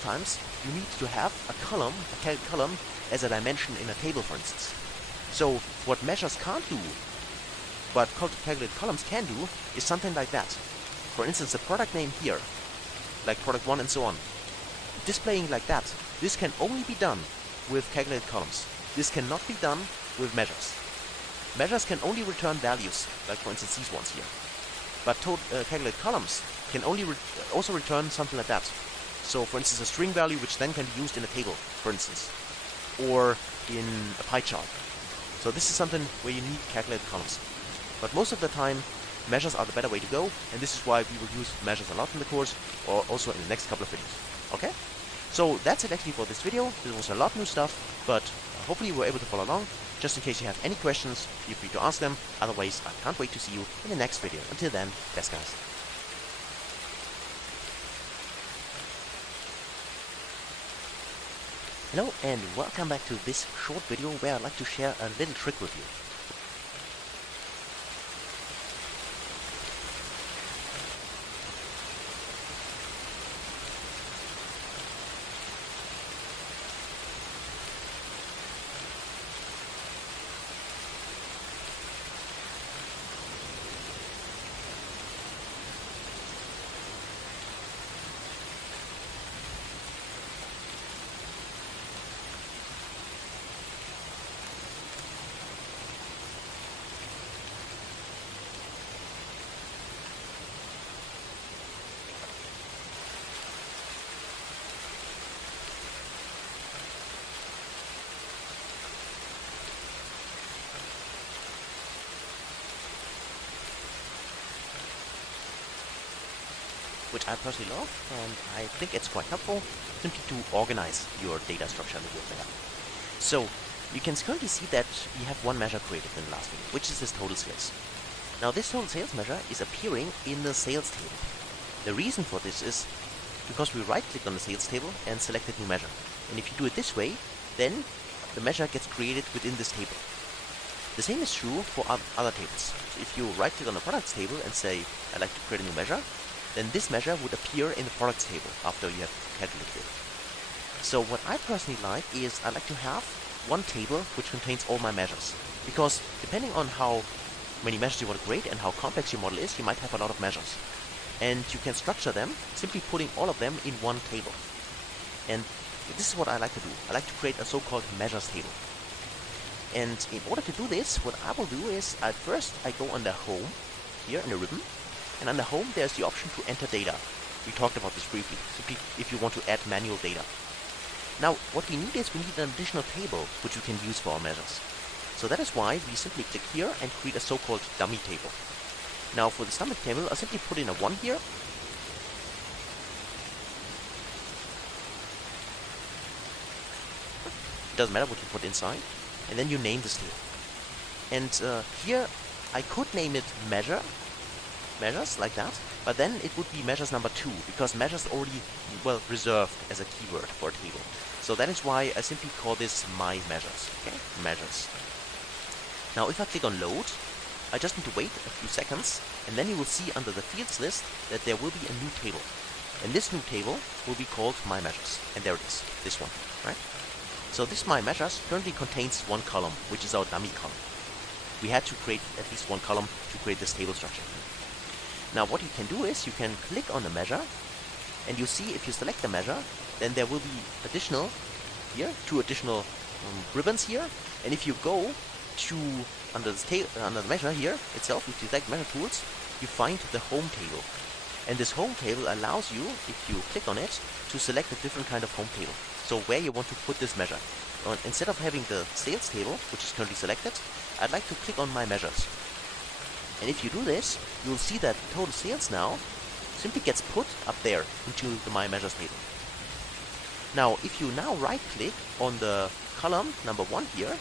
sometimes you need to have a column, a calc column, as a dimension in a table, for instance. So what measures can't do, but calculated columns can do, is something like that. For instance, the product name here, like product 1 and so on, displaying like that, this can only be done with calculated columns. This cannot be done with measures. Measures can only return values, like for instance these ones here. But calculated columns can only also return something like that. So for instance a string value which then can be used in a table, for instance, or in a pie chart. So this is something where you need calculated columns. But most of the time measures are the better way to go, and this is why we will use measures a lot in the course, or also in the next couple of videos. Okay? So that's it actually for this video. This was a lot of new stuff, but hopefully you were able to follow along. Just in case you have any questions, feel free to ask them. Otherwise, I can't wait to see you in the next video. Until then, best guys. Hello and welcome back to this short video where I'd like to share a little trick with you. Which I personally love, and I think it's quite helpful simply to organize your data structure a little bit better. So you can currently see that we have one measure created in the last video, which is this total sales. Now this total sales measure is appearing in the sales table. The reason for this is because we right click on the sales table and select a new measure. And if you do it this way, then the measure gets created within this table. The same is true for other tables. So if you right click on the products table and say I'd like to create a new measure, then this measure would appear in the products table after you have calculated it. So what I personally like is I like to have one table which contains all my measures. Because depending on how many measures you want to create and how complex your model is, you might have a lot of measures. And you can structure them simply putting all of them in one table. And this is what I like to do. I like to create a so-called measures table. And in order to do this, what I will do is at first I go under home here in the ribbon. And under home, there's the option to enter data. We talked about this briefly, simply if you want to add manual data. Now, what we need is we need an additional table which we can use for our measures. So that is why we simply click here and create a so-called dummy table. Now, for this dummy table, I'll simply put in a 1 here. It doesn't matter what you put inside. And then you name this table. And here, I could name it measures like that, but then it would be measures number 2, because measures already reserved as a keyword for a table. So that is why I simply call this my measures. Okay, measures. Now if I click on load, I just need to wait a few seconds, and then you will see under the fields list that there will be a new table. And this new table will be called my measures. And there it is, this one, right? So this my measures currently contains one column, which is our dummy column. We had to create at least one column to create this table structure. Now what you can do is you can click on the measure, and you see if you select the measure, then there will be additional here, 2 additional ribbons here. And if you go to under the measure here itself, if you select measure tools, you find the home table. And this home table allows you, if you click on it, to select a different kind of home table. So where you want to put this measure. Instead of having the sales table, which is currently selected, I'd like to click on my measures. And if you do this, you'll see that total sales now simply gets put up there into the My Measures table. Now, if you now right-click on the column number 1 here,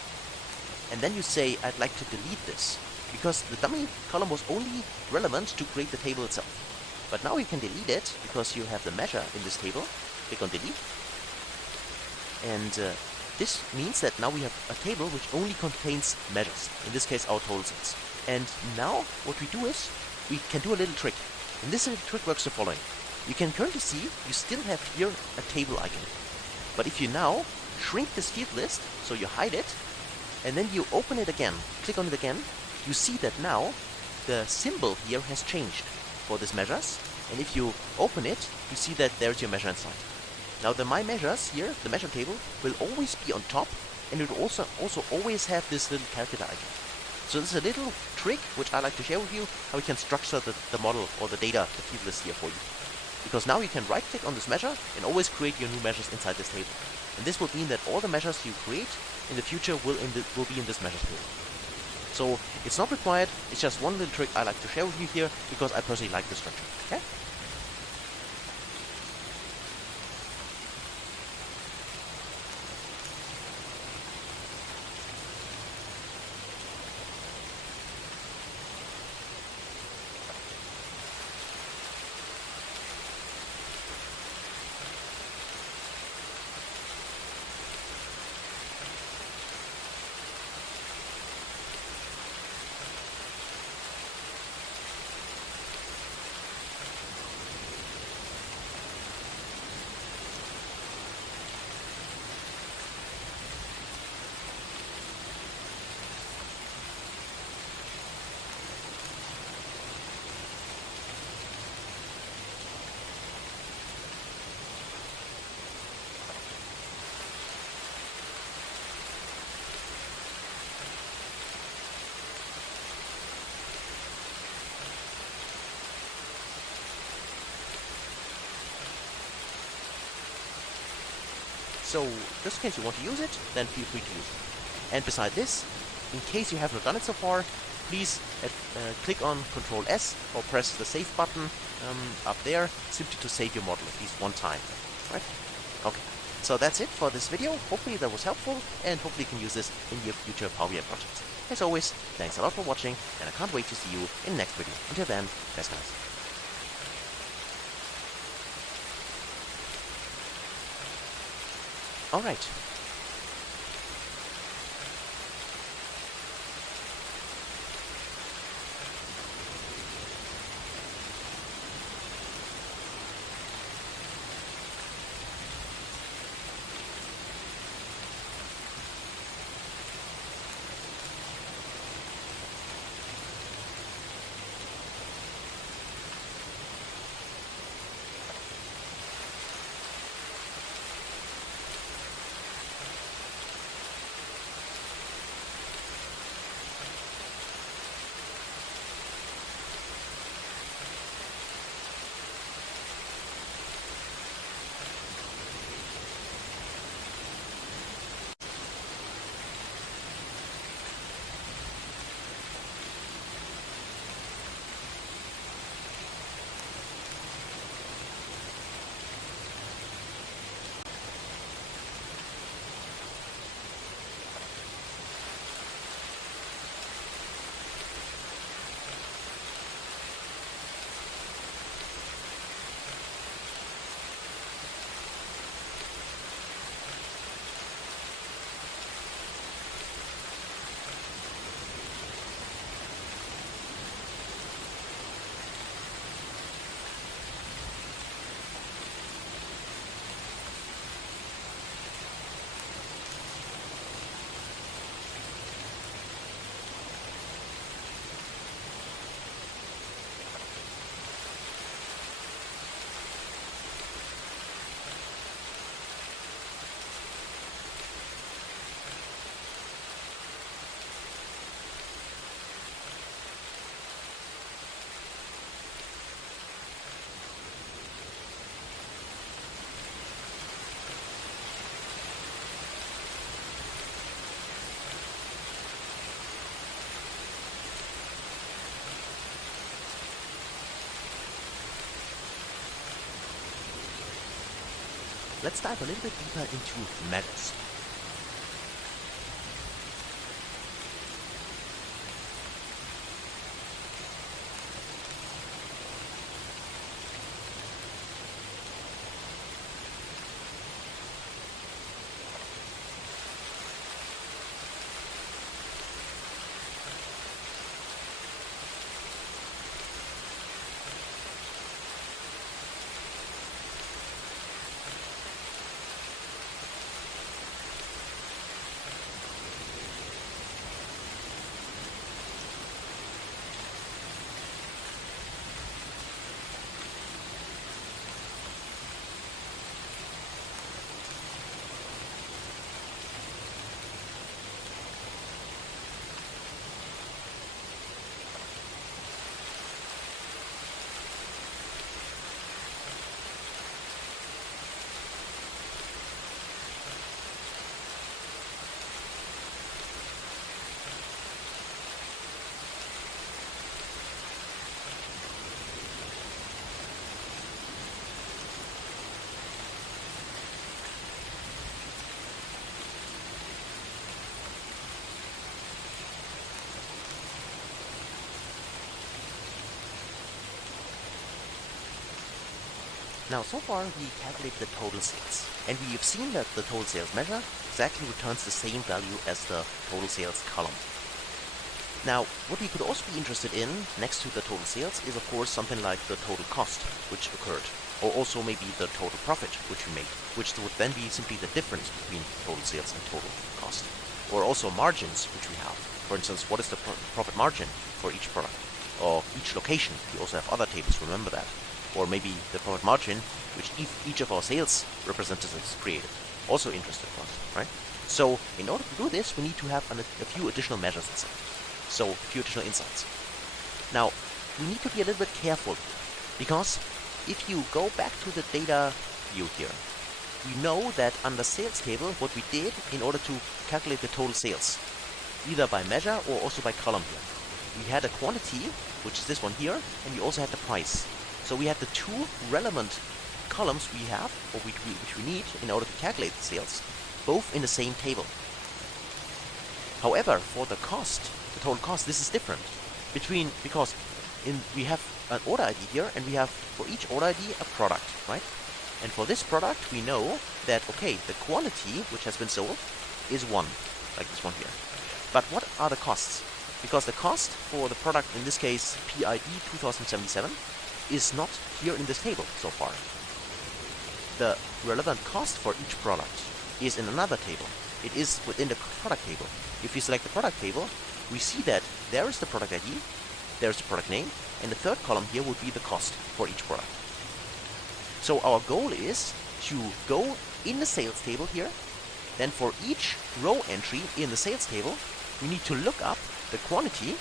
and then you say, I'd like to delete this, because the dummy column was only relevant to create the table itself. But now you can delete it, because you have the measure in this table. Click on delete. And this means that now we have a table which only contains measures, in this case our total sales. And now what we do is we can do a little trick. And this little trick works the following. You can currently see you still have here a table icon. But if you now shrink this field list, so you hide it, and then you open it again, click on it again, you see that now the symbol here has changed for these measures. And if you open it, you see that there's your measure inside. Now the My Measures here, the measure table, will always be on top, and it will also always have this little calculator icon. So this is a little trick which I like to share with you, how you can structure the model or the data, the field list here for you. Because now you can right click on this measure and always create your new measures inside this table. And this will mean that all the measures you create in the future will be in this measures table. So it's not required, it's just one little trick I like to share with you here because I personally like the structure. Okay? So just in case you want to use it, then feel free to use it. And beside this, in case you have not done it so far, please click on Ctrl S or press the Save button up there, simply to save your model at least one time. Right? Okay. So that's it for this video. Hopefully that was helpful, and hopefully you can use this in your future Power BI projects. As always, thanks a lot for watching, and I can't wait to see you in the next video. Until then, best guys. Alright. Let's dive a little bit deeper into measures. Now, so far we calculated the total sales, and we have seen that the total sales measure exactly returns the same value as the total sales column. Now, what we could also be interested in, next to the total sales, is of course something like the total cost which occurred, or also maybe the total profit which we made, which would then be simply the difference between total sales and total cost. Or also margins which we have. For instance, what is the profit margin for each product? Or each location. We also have other tables, remember that. Or maybe the profit margin which each of our sales representatives created. Also interesting for us, right? So, in order to do this, we need to have a few additional measures inside. So, a few additional insights. Now, we need to be a little bit careful here, because if you go back to the data view here, we know that under sales table, what we did in order to calculate the total sales, either by measure or also by column here. We had a quantity, which is this one here, and we also had the price. So we had the two relevant columns we have, or which we need in order to calculate the sales, both in the same table. However, for the cost, the total cost, this is different. Because we have an order ID here, and we have for each order ID a product, right? And for this product, we know that, okay, the quantity which has been sold is 1, like this one here. But what are the costs? Because the cost for the product, in this case PID 2077, is not here in this table so far. The relevant cost for each product is in another table. It is within the product table. If we select the product table, we see that there is the product ID, there is the product name, and the third column here would be the cost for each product. So our goal is to go in the sales table here, then for each row entry in the sales table, we need to look up the quantity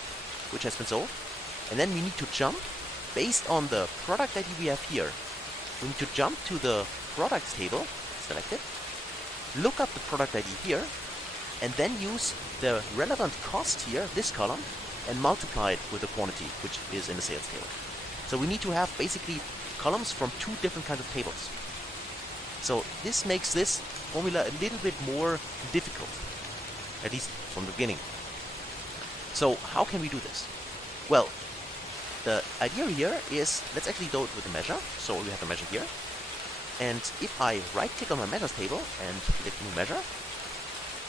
which has been sold, and then we need to jump based on the product ID we have here. We need to jump to the products table, select it, look up the product ID here, and then use the relevant cost here, this column, and multiply it with the quantity which is in the sales table. So we need to have basically columns from two different kinds of tables. So this makes this formula a little bit more difficult, at least from the beginning. So how can we do this? Well, the idea here is, let's actually do it with a measure. So we have a measure here. And if I right-click on my measures table and click new measure,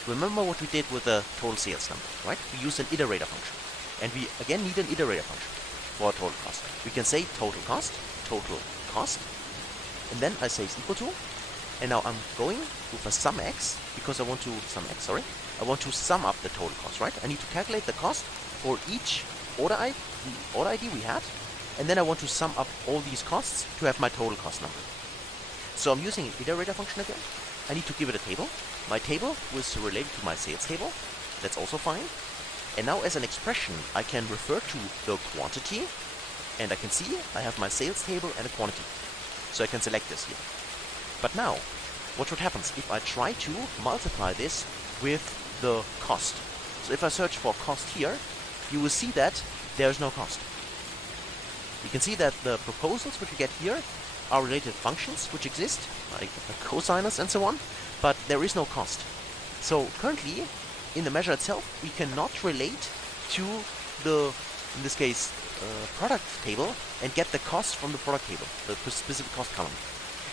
remember what we did with the total sales number, right? We used an iterator function. And we again need an iterator function for total cost. We can say total cost, and then I say is equal to, and now I'm going with a sum x, because I want to sum up the total cost, right? I need to calculate the cost for each order ID we had, and then I want to sum up all these costs to have my total cost number. So I'm using an iterator function again. I need to give it a table. My table was related to my sales table. That's also fine. And now as an expression, I can refer to the quantity, and I can see I have my sales table and a quantity. So I can select this here. But now, watch what happens if I try to multiply this with the cost. So if I search for cost here, you will see that there is no cost. You can see that the proposals which we get here are related functions which exist, like cosineers and so on, but there is no cost. So currently, in the measure itself, we cannot relate to the, in this case, product table and get the cost from the product table, the specific cost column.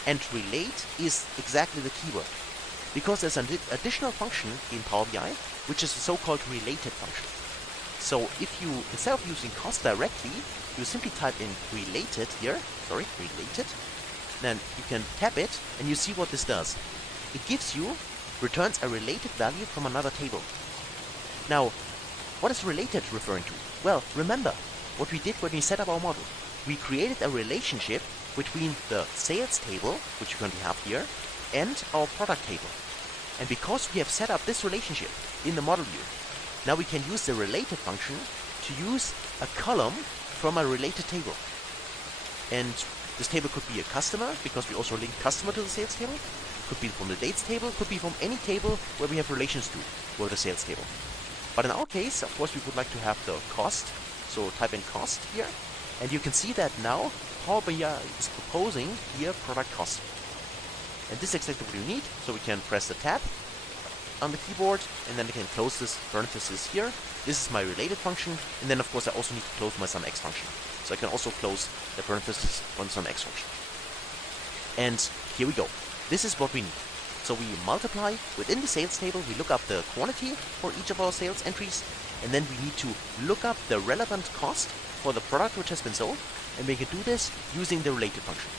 And relate is exactly the keyword, because there's an additional function in Power BI, which is a so-called related function. So if you, instead of using cost directly, you simply type in related here, related, then you can tap it and you see what this does. It returns a related value from another table. Now, what is related referring to? Well, remember what we did when we set up our model. We created a relationship between the sales table, which we currently have here, and our product table. And because we have set up this relationship in the model view, now we can use the related function to use a column from a related table. And this table could be a customer, because we also link customer to the sales table. Could be from the dates table, could be from any table where we have relations to, with the sales table. But in our case, of course, we would like to have the cost. So type in cost here, and you can see that now Power BI is proposing here product cost. And this is exactly what you need. So we can press the tab on the keyboard, and then we can close this parenthesis here. This is my related function, and then of course I also need to close my sum x function. So I can also close the parenthesis on sum x function. And here we go. This is what we need. So we multiply within the sales table, we look up the quantity for each of our sales entries, and then we need to look up the relevant cost for the product which has been sold, and we can do this using the related function.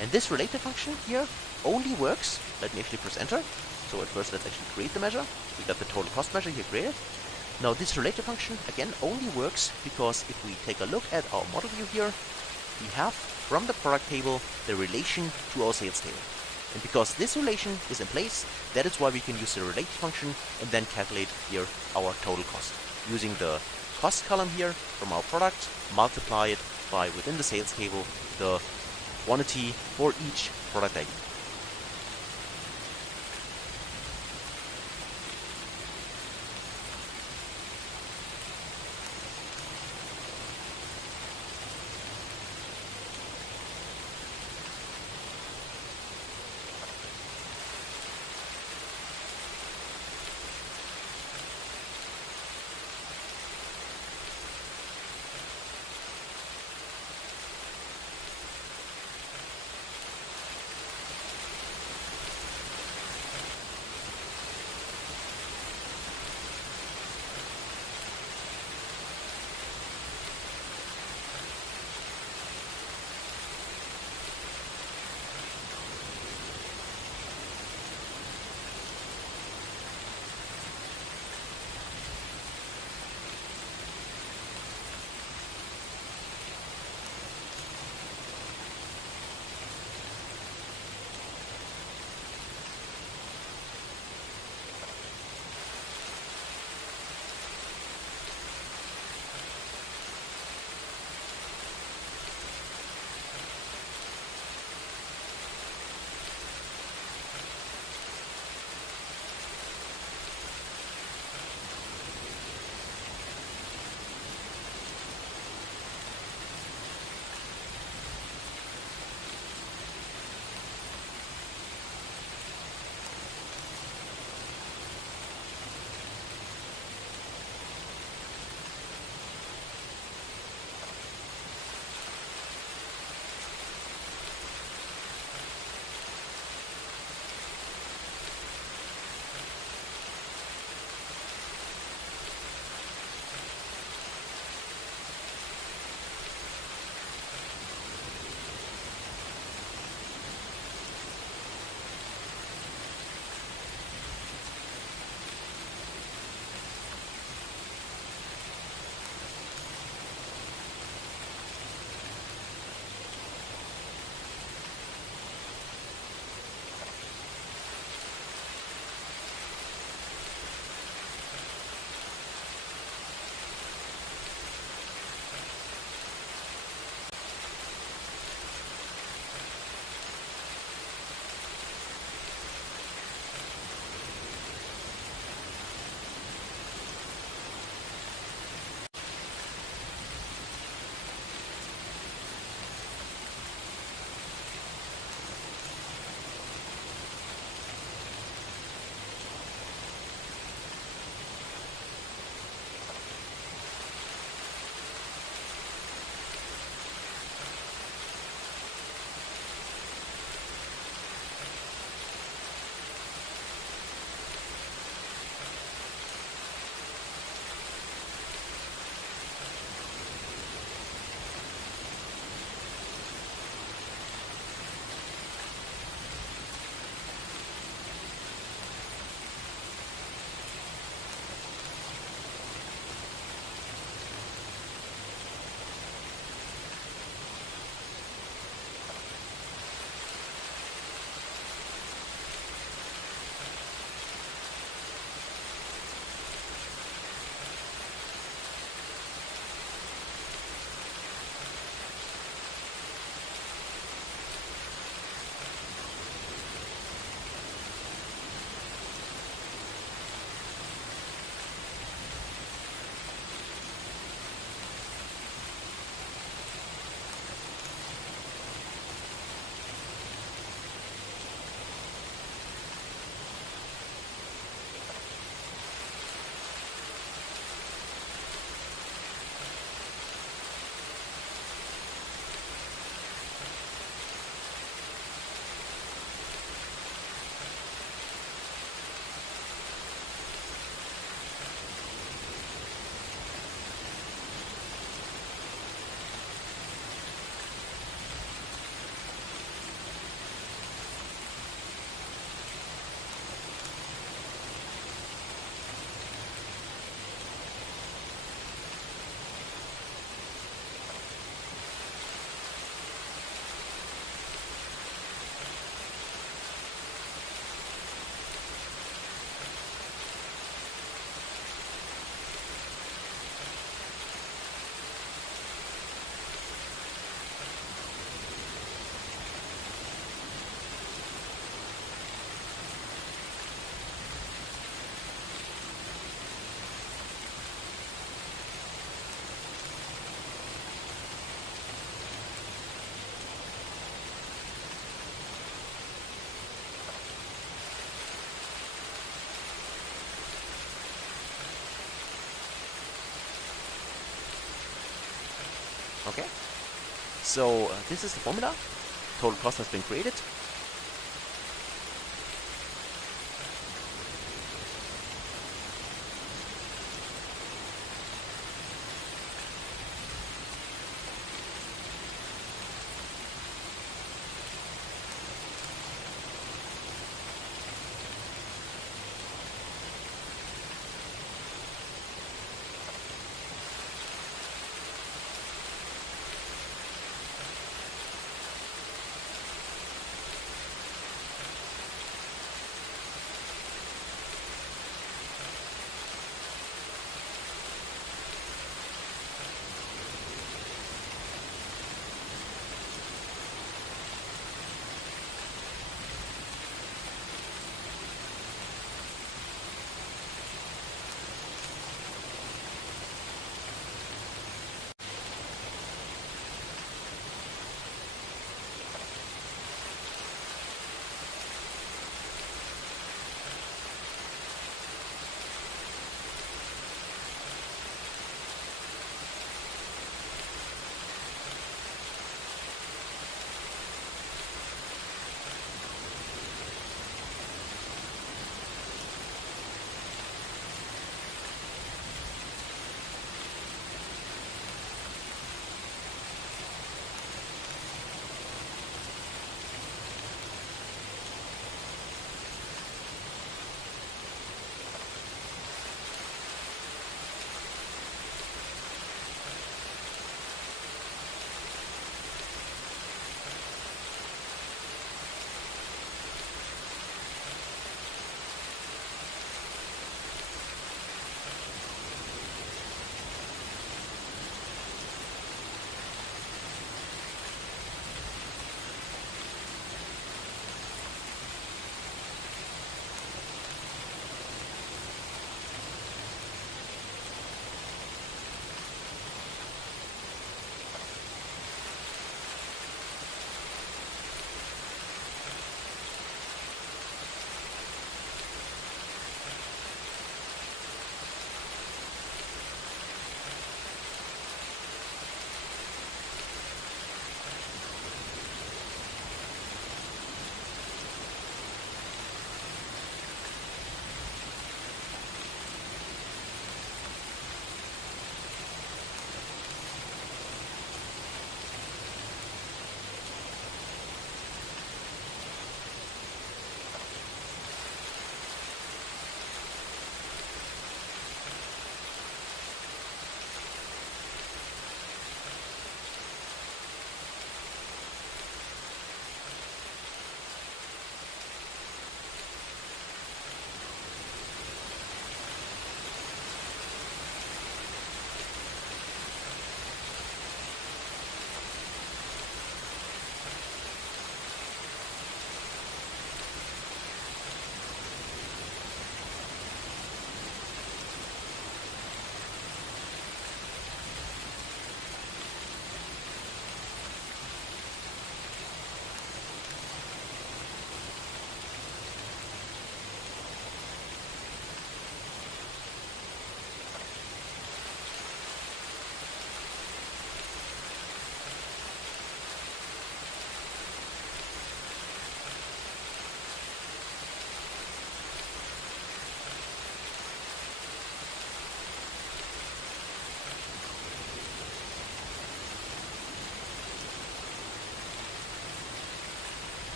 And this related function here only works, let me actually press enter. So at first let's actually create the measure. We got the total cost measure here created. Now this related function again only works because if we take a look at our model view here, we have from the product table the relation to our sales table. And because this relation is in place, that is why we can use the related function and then calculate here our total cost. Using the cost column here from our product, multiply it by within the sales table the quantity for each product ID. Okay? So this is the formula. Total cost has been created.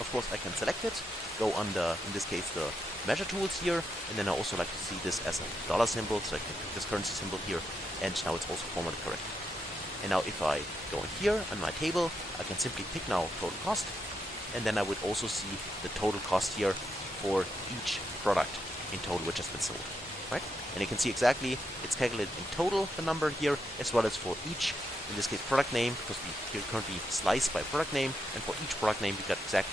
Of course, I can select it, go under, in this case, the measure tools here, and then I also like to see this as a dollar symbol, so I can pick this currency symbol here, and now it's also formatted correctly. And now if I go in here on my table, I can simply pick now total cost, and then I would also see the total cost here for each product in total which has been sold, right? And you can see exactly it's calculated in total, the number here, as well as for each, in this case, product name, because we here currently slice by product name, and for each product name we got exact.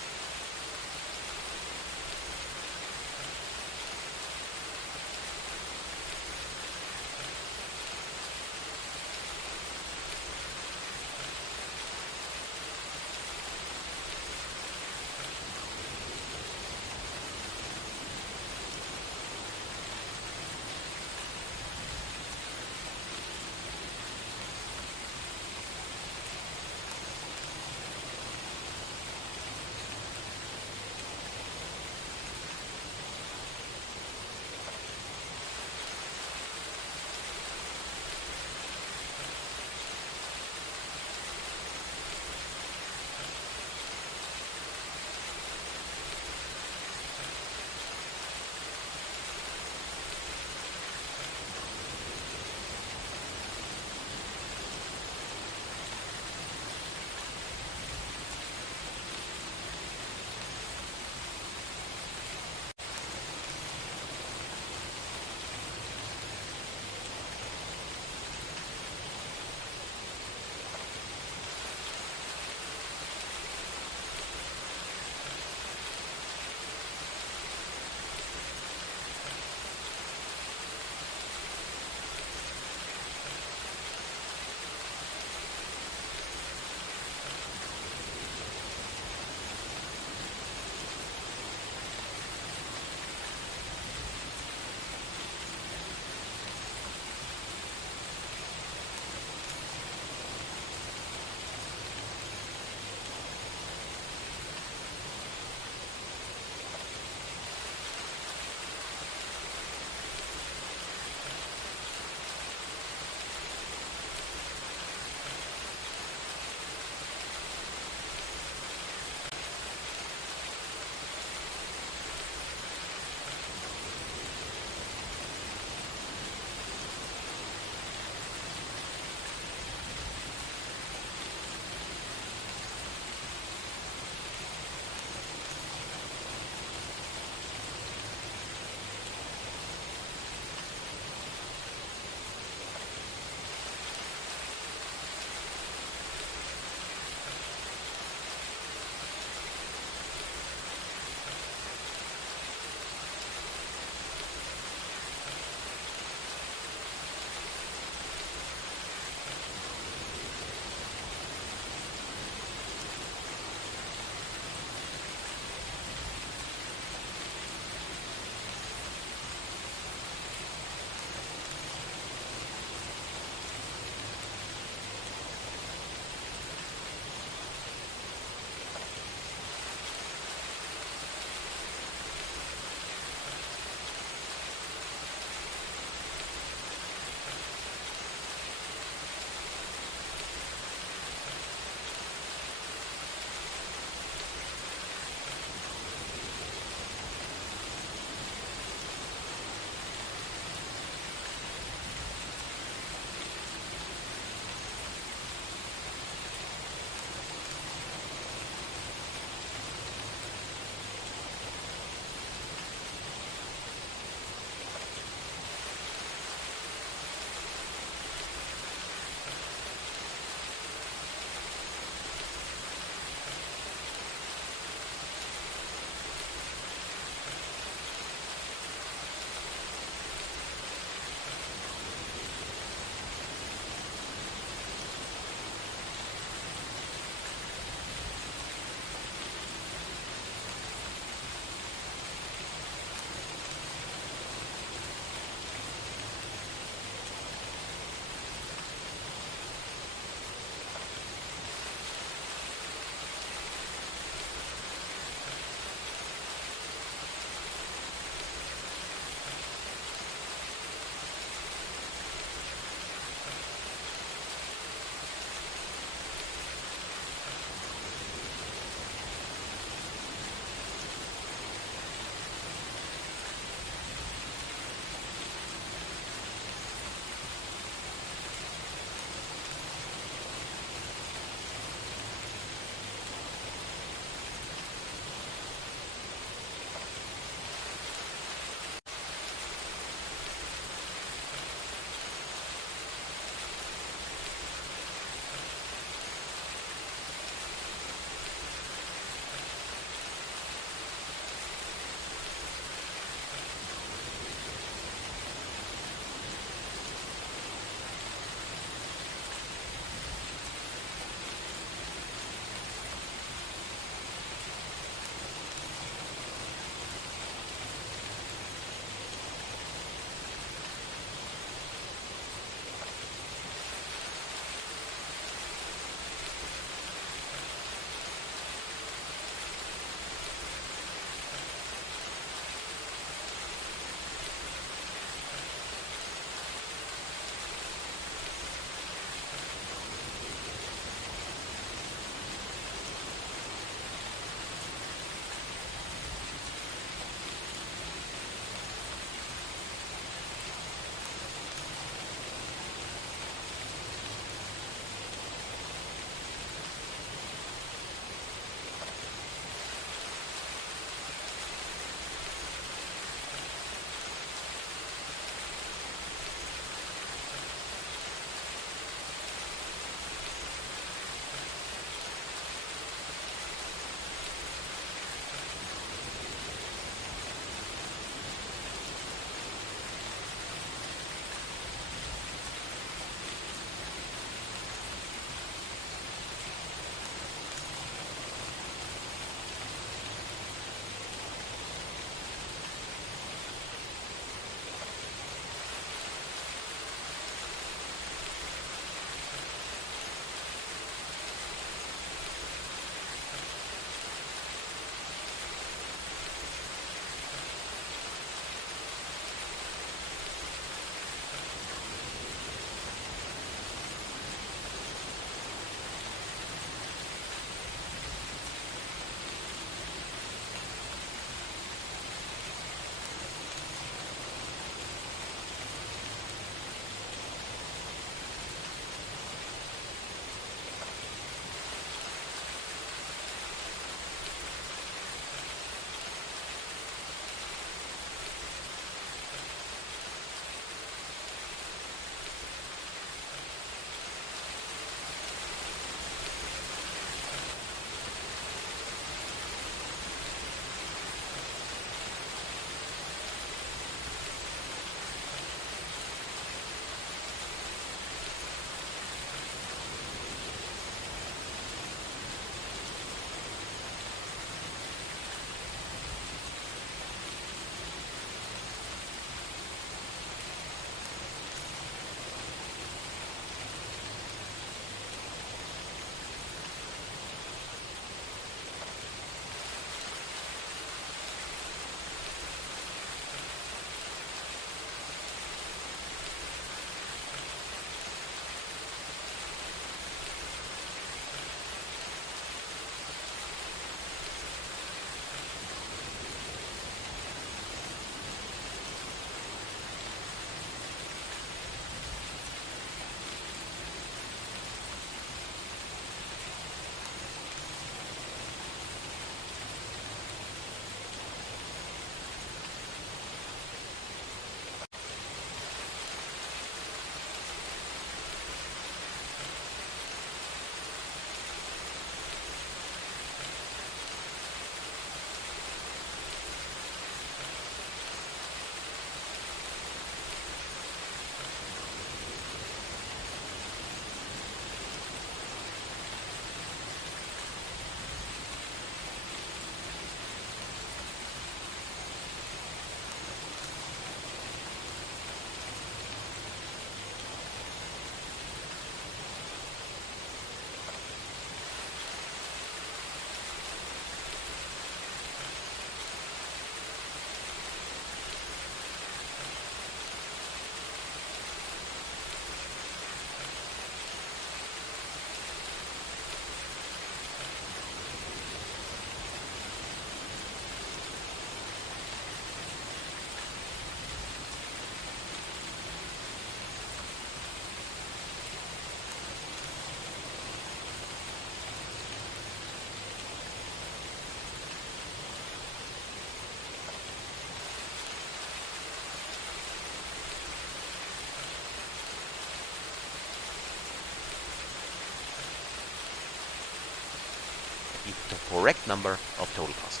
exactly the correct number of total cost.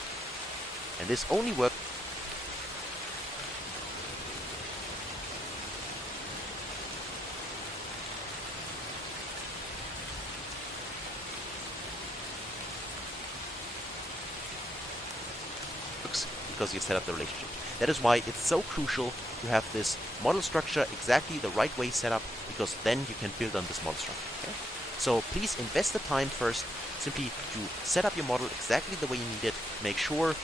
And this only works because you set up the relationship. That is why it's so crucial to have this model structure exactly the right way set up, because then you can build on this model structure. Okay? So please invest the time first simply to set up your model exactly the way you need it. Make sure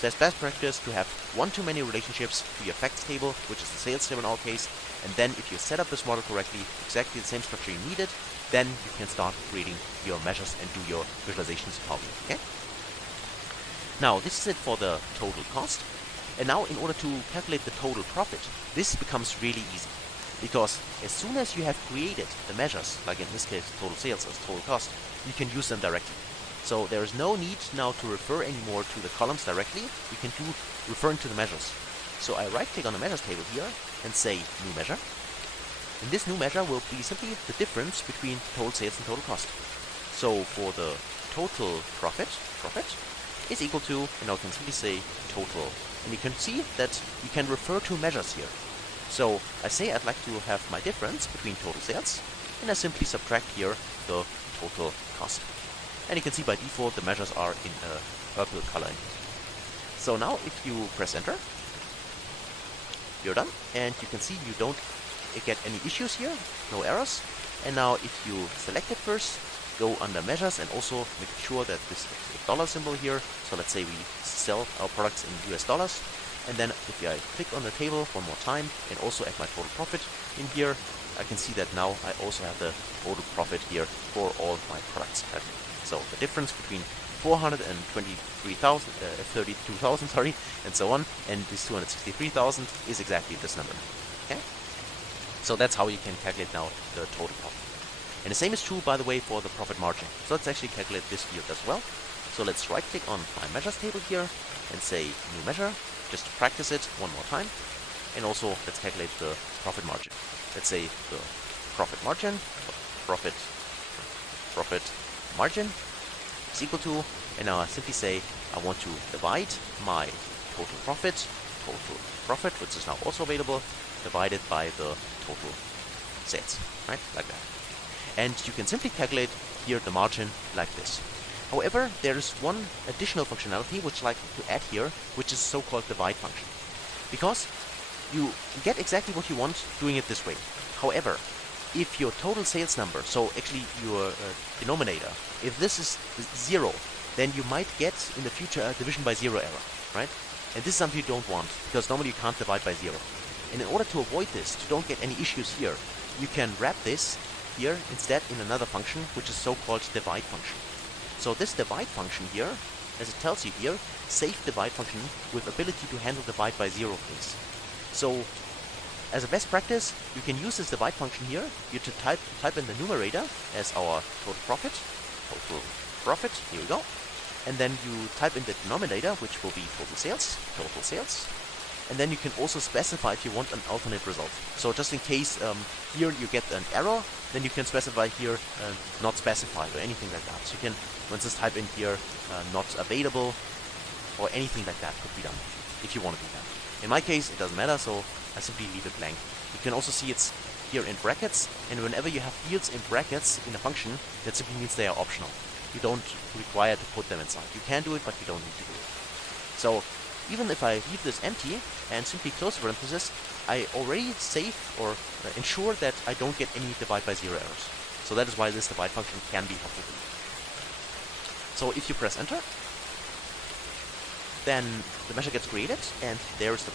there's best practice to have one-to-many relationships to your facts table, which is the sales table in our case. And then if you set up this model correctly, exactly the same structure you need it, then you can start creating your measures and do your visualizations properly. Okay? Now, this is it for the total cost. And now, in order to calculate the total profit, this becomes really easy. Because as soon as you have created the measures, like in this case, total sales as total cost, you can use them directly. So there is no need now to refer anymore to the columns directly. You can do referring to the measures. So I right-click on the measures table here and say new measure. And this new measure will be simply the difference between total sales and total cost. So for the total profit is equal to, and now I can simply say total. And you can see that you can refer to measures here. So I say I'd like to have my difference between total sales, and I simply subtract here the total cost. And you can see by default the measures are in a purple color. So now if you press enter, you're done, and you can see you don't get any issues here, no errors. And now if you select it first, go under measures and also make sure that this dollar symbol here, so let's say we sell our products in US dollars, and then if I click on the table one more time and also add my total profit in here, I can see that now I also have the total profit here for all my products. So the difference between 32,000, sorry, and so on, and this 263,000 is exactly this number. Okay? So that's how you can calculate now the total profit. And the same is true, by the way, for the profit margin. So let's actually calculate this field as well. So let's right-click on my measures table here and say new measure, just to practice it one more time. And also let's calculate the profit margin. Let's say the profit margin, profit margin is equal to, and now I simply say I want to divide my total profit, which is now also available, divided by the total sales, right? Like that. And you can simply calculate here the margin like this. However, there is one additional functionality which I like to add here, which is so-called divide function. Because you get exactly what you want doing it this way. However, if your total sales number, so actually your denominator, if this is 0, then you might get in the future a division by 0 error, right? And this is something you don't want, because normally you can't divide by 0. And in order to avoid this, to don't get any issues here, you can wrap this here instead in another function, which is so-called divide function. So this divide function here, as it tells you here, safe divide function with ability to handle divide by 0 case. So as a best practice, you can use this divide function here. You to type in the numerator as our total profit, here we go. And then you type in the denominator, which will be total sales. And then you can also specify if you want an alternate result. So just in case here you get an error, then you can specify here not specified or anything like that. So you can, for instance, type in here not available or anything like that could be done if you want to do that. In my case, it doesn't matter, so I simply leave it blank. You can also see it's here in brackets, and whenever you have fields in brackets in a function, that simply means they are optional. You don't require to put them inside. You can do it, but you don't need to do it. So even if I leave this empty and simply close the parenthesis, I already save or ensure that I don't get any divide by 0 errors. So that is why this divide function can be helpful to you. So if you press enter, then the measure gets created, and there's the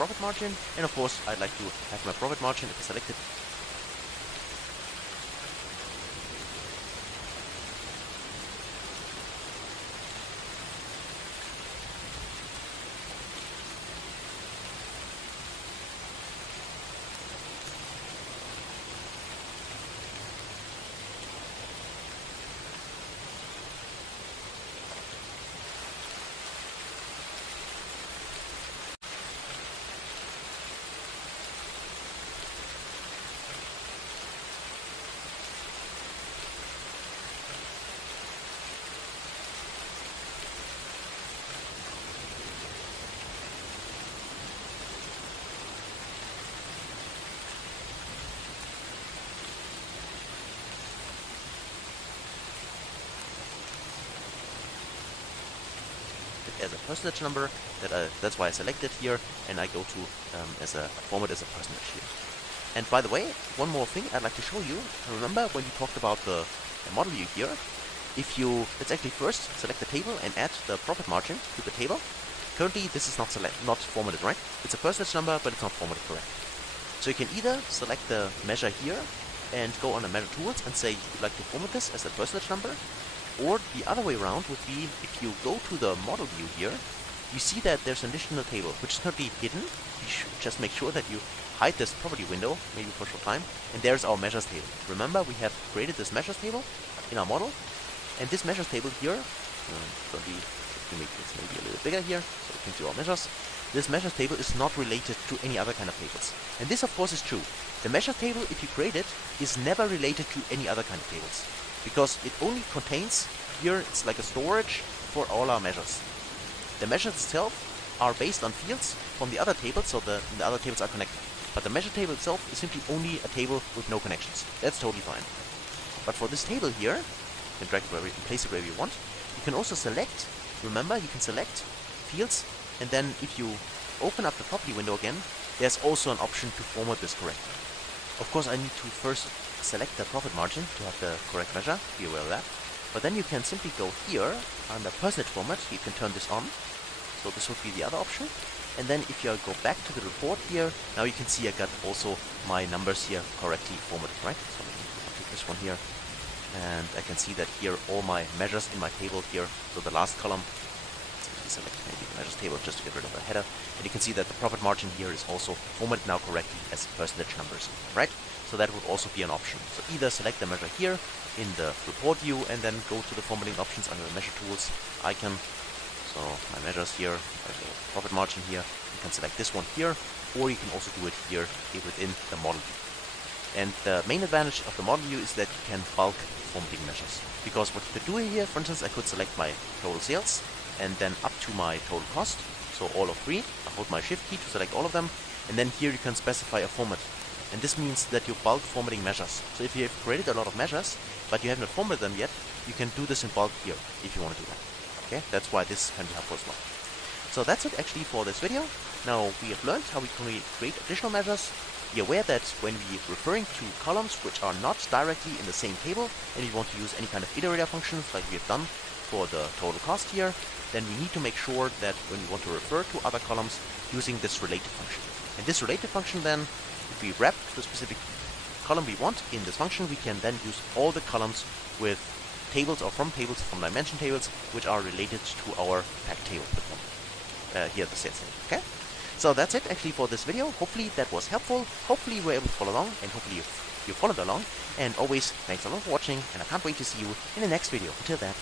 profit margin, and of course I'd like to have my profit margin if I select it. As a percentage number, that's why I select it here, and I go to as a format as a percentage here. And by the way, one more thing I'd like to show you. Remember when you talked about the model view here? Let's actually first select the table and add the profit margin to the table. Currently this is not formatted, right? It's a percentage number, but it's not formatted correct. So you can either select the measure here and go on the measure tools and say you'd like to format this as a percentage number. Or the other way around would be, if you go to the model view here, you see that there's an additional table, which is currently hidden. You should just make sure that you hide this property window, maybe for a short time, and there's our measures table. Remember, we have created this measures table in our model, and this measures table here, let me make this maybe a little bigger here, so you can see our measures. This measures table is not related to any other kind of tables. And this, of course, is true. The measures table, if you create it, is never related to any other kind of tables, because it only contains, here it's like a storage for all our measures. The measures itself are based on fields from the other tables, so the other tables are connected. But the measure table itself is simply only a table with no connections. That's totally fine. But for this table here, you can drag it place it wherever you want. You can also select, remember, you can select fields, and then if you open up the property window again, there's also an option to format this correctly. Of course, I need to first select the profit margin to have the correct measure, be aware of that. But then you can simply go here, under percentage format, you can turn this on. So this would be the other option. And then if you go back to the report here, now you can see I got also my numbers here correctly formatted, right? So I'll take this one here, and I can see that here all my measures in my table here, so the last column, let's select maybe the measures table just to get rid of the header, and you can see that the profit margin here is also formatted now correctly as percentage numbers, right? So that would also be an option. So either select the measure here in the report view and then go to the formatting options under the measure tools icon. So my measures here, the profit margin here, you can select this one here, or you can also do it here within the model view. And the main advantage of the model view is that you can bulk formatting measures. Because what you could do here, for instance, I could select my total sales and then up to my total cost, so all of three. I hold my shift key to select all of them, and then here you can specify a format. And this means that you're bulk formatting measures. So if you have created a lot of measures, but you haven't formatted them yet, you can do this in bulk here, if you want to do that. Okay, that's why this can be helpful as well. So that's it actually for this video. Now we have learned how we can create additional measures. Be aware that when we're referring to columns which are not directly in the same table, and you want to use any kind of iterator functions like we have done for the total cost here, then we need to make sure that when we want to refer to other columns using this related function. And this related function then, if we wrap the specific column we want in this function, we can then use all the columns with tables or from dimension tables, which are related to our fact table. Here the sales table. Okay? So that's it actually for this video. Hopefully that was helpful. Hopefully you were able to follow along, and hopefully you followed along. And always, thanks a lot for watching, and I can't wait to see you in the next video. Until then,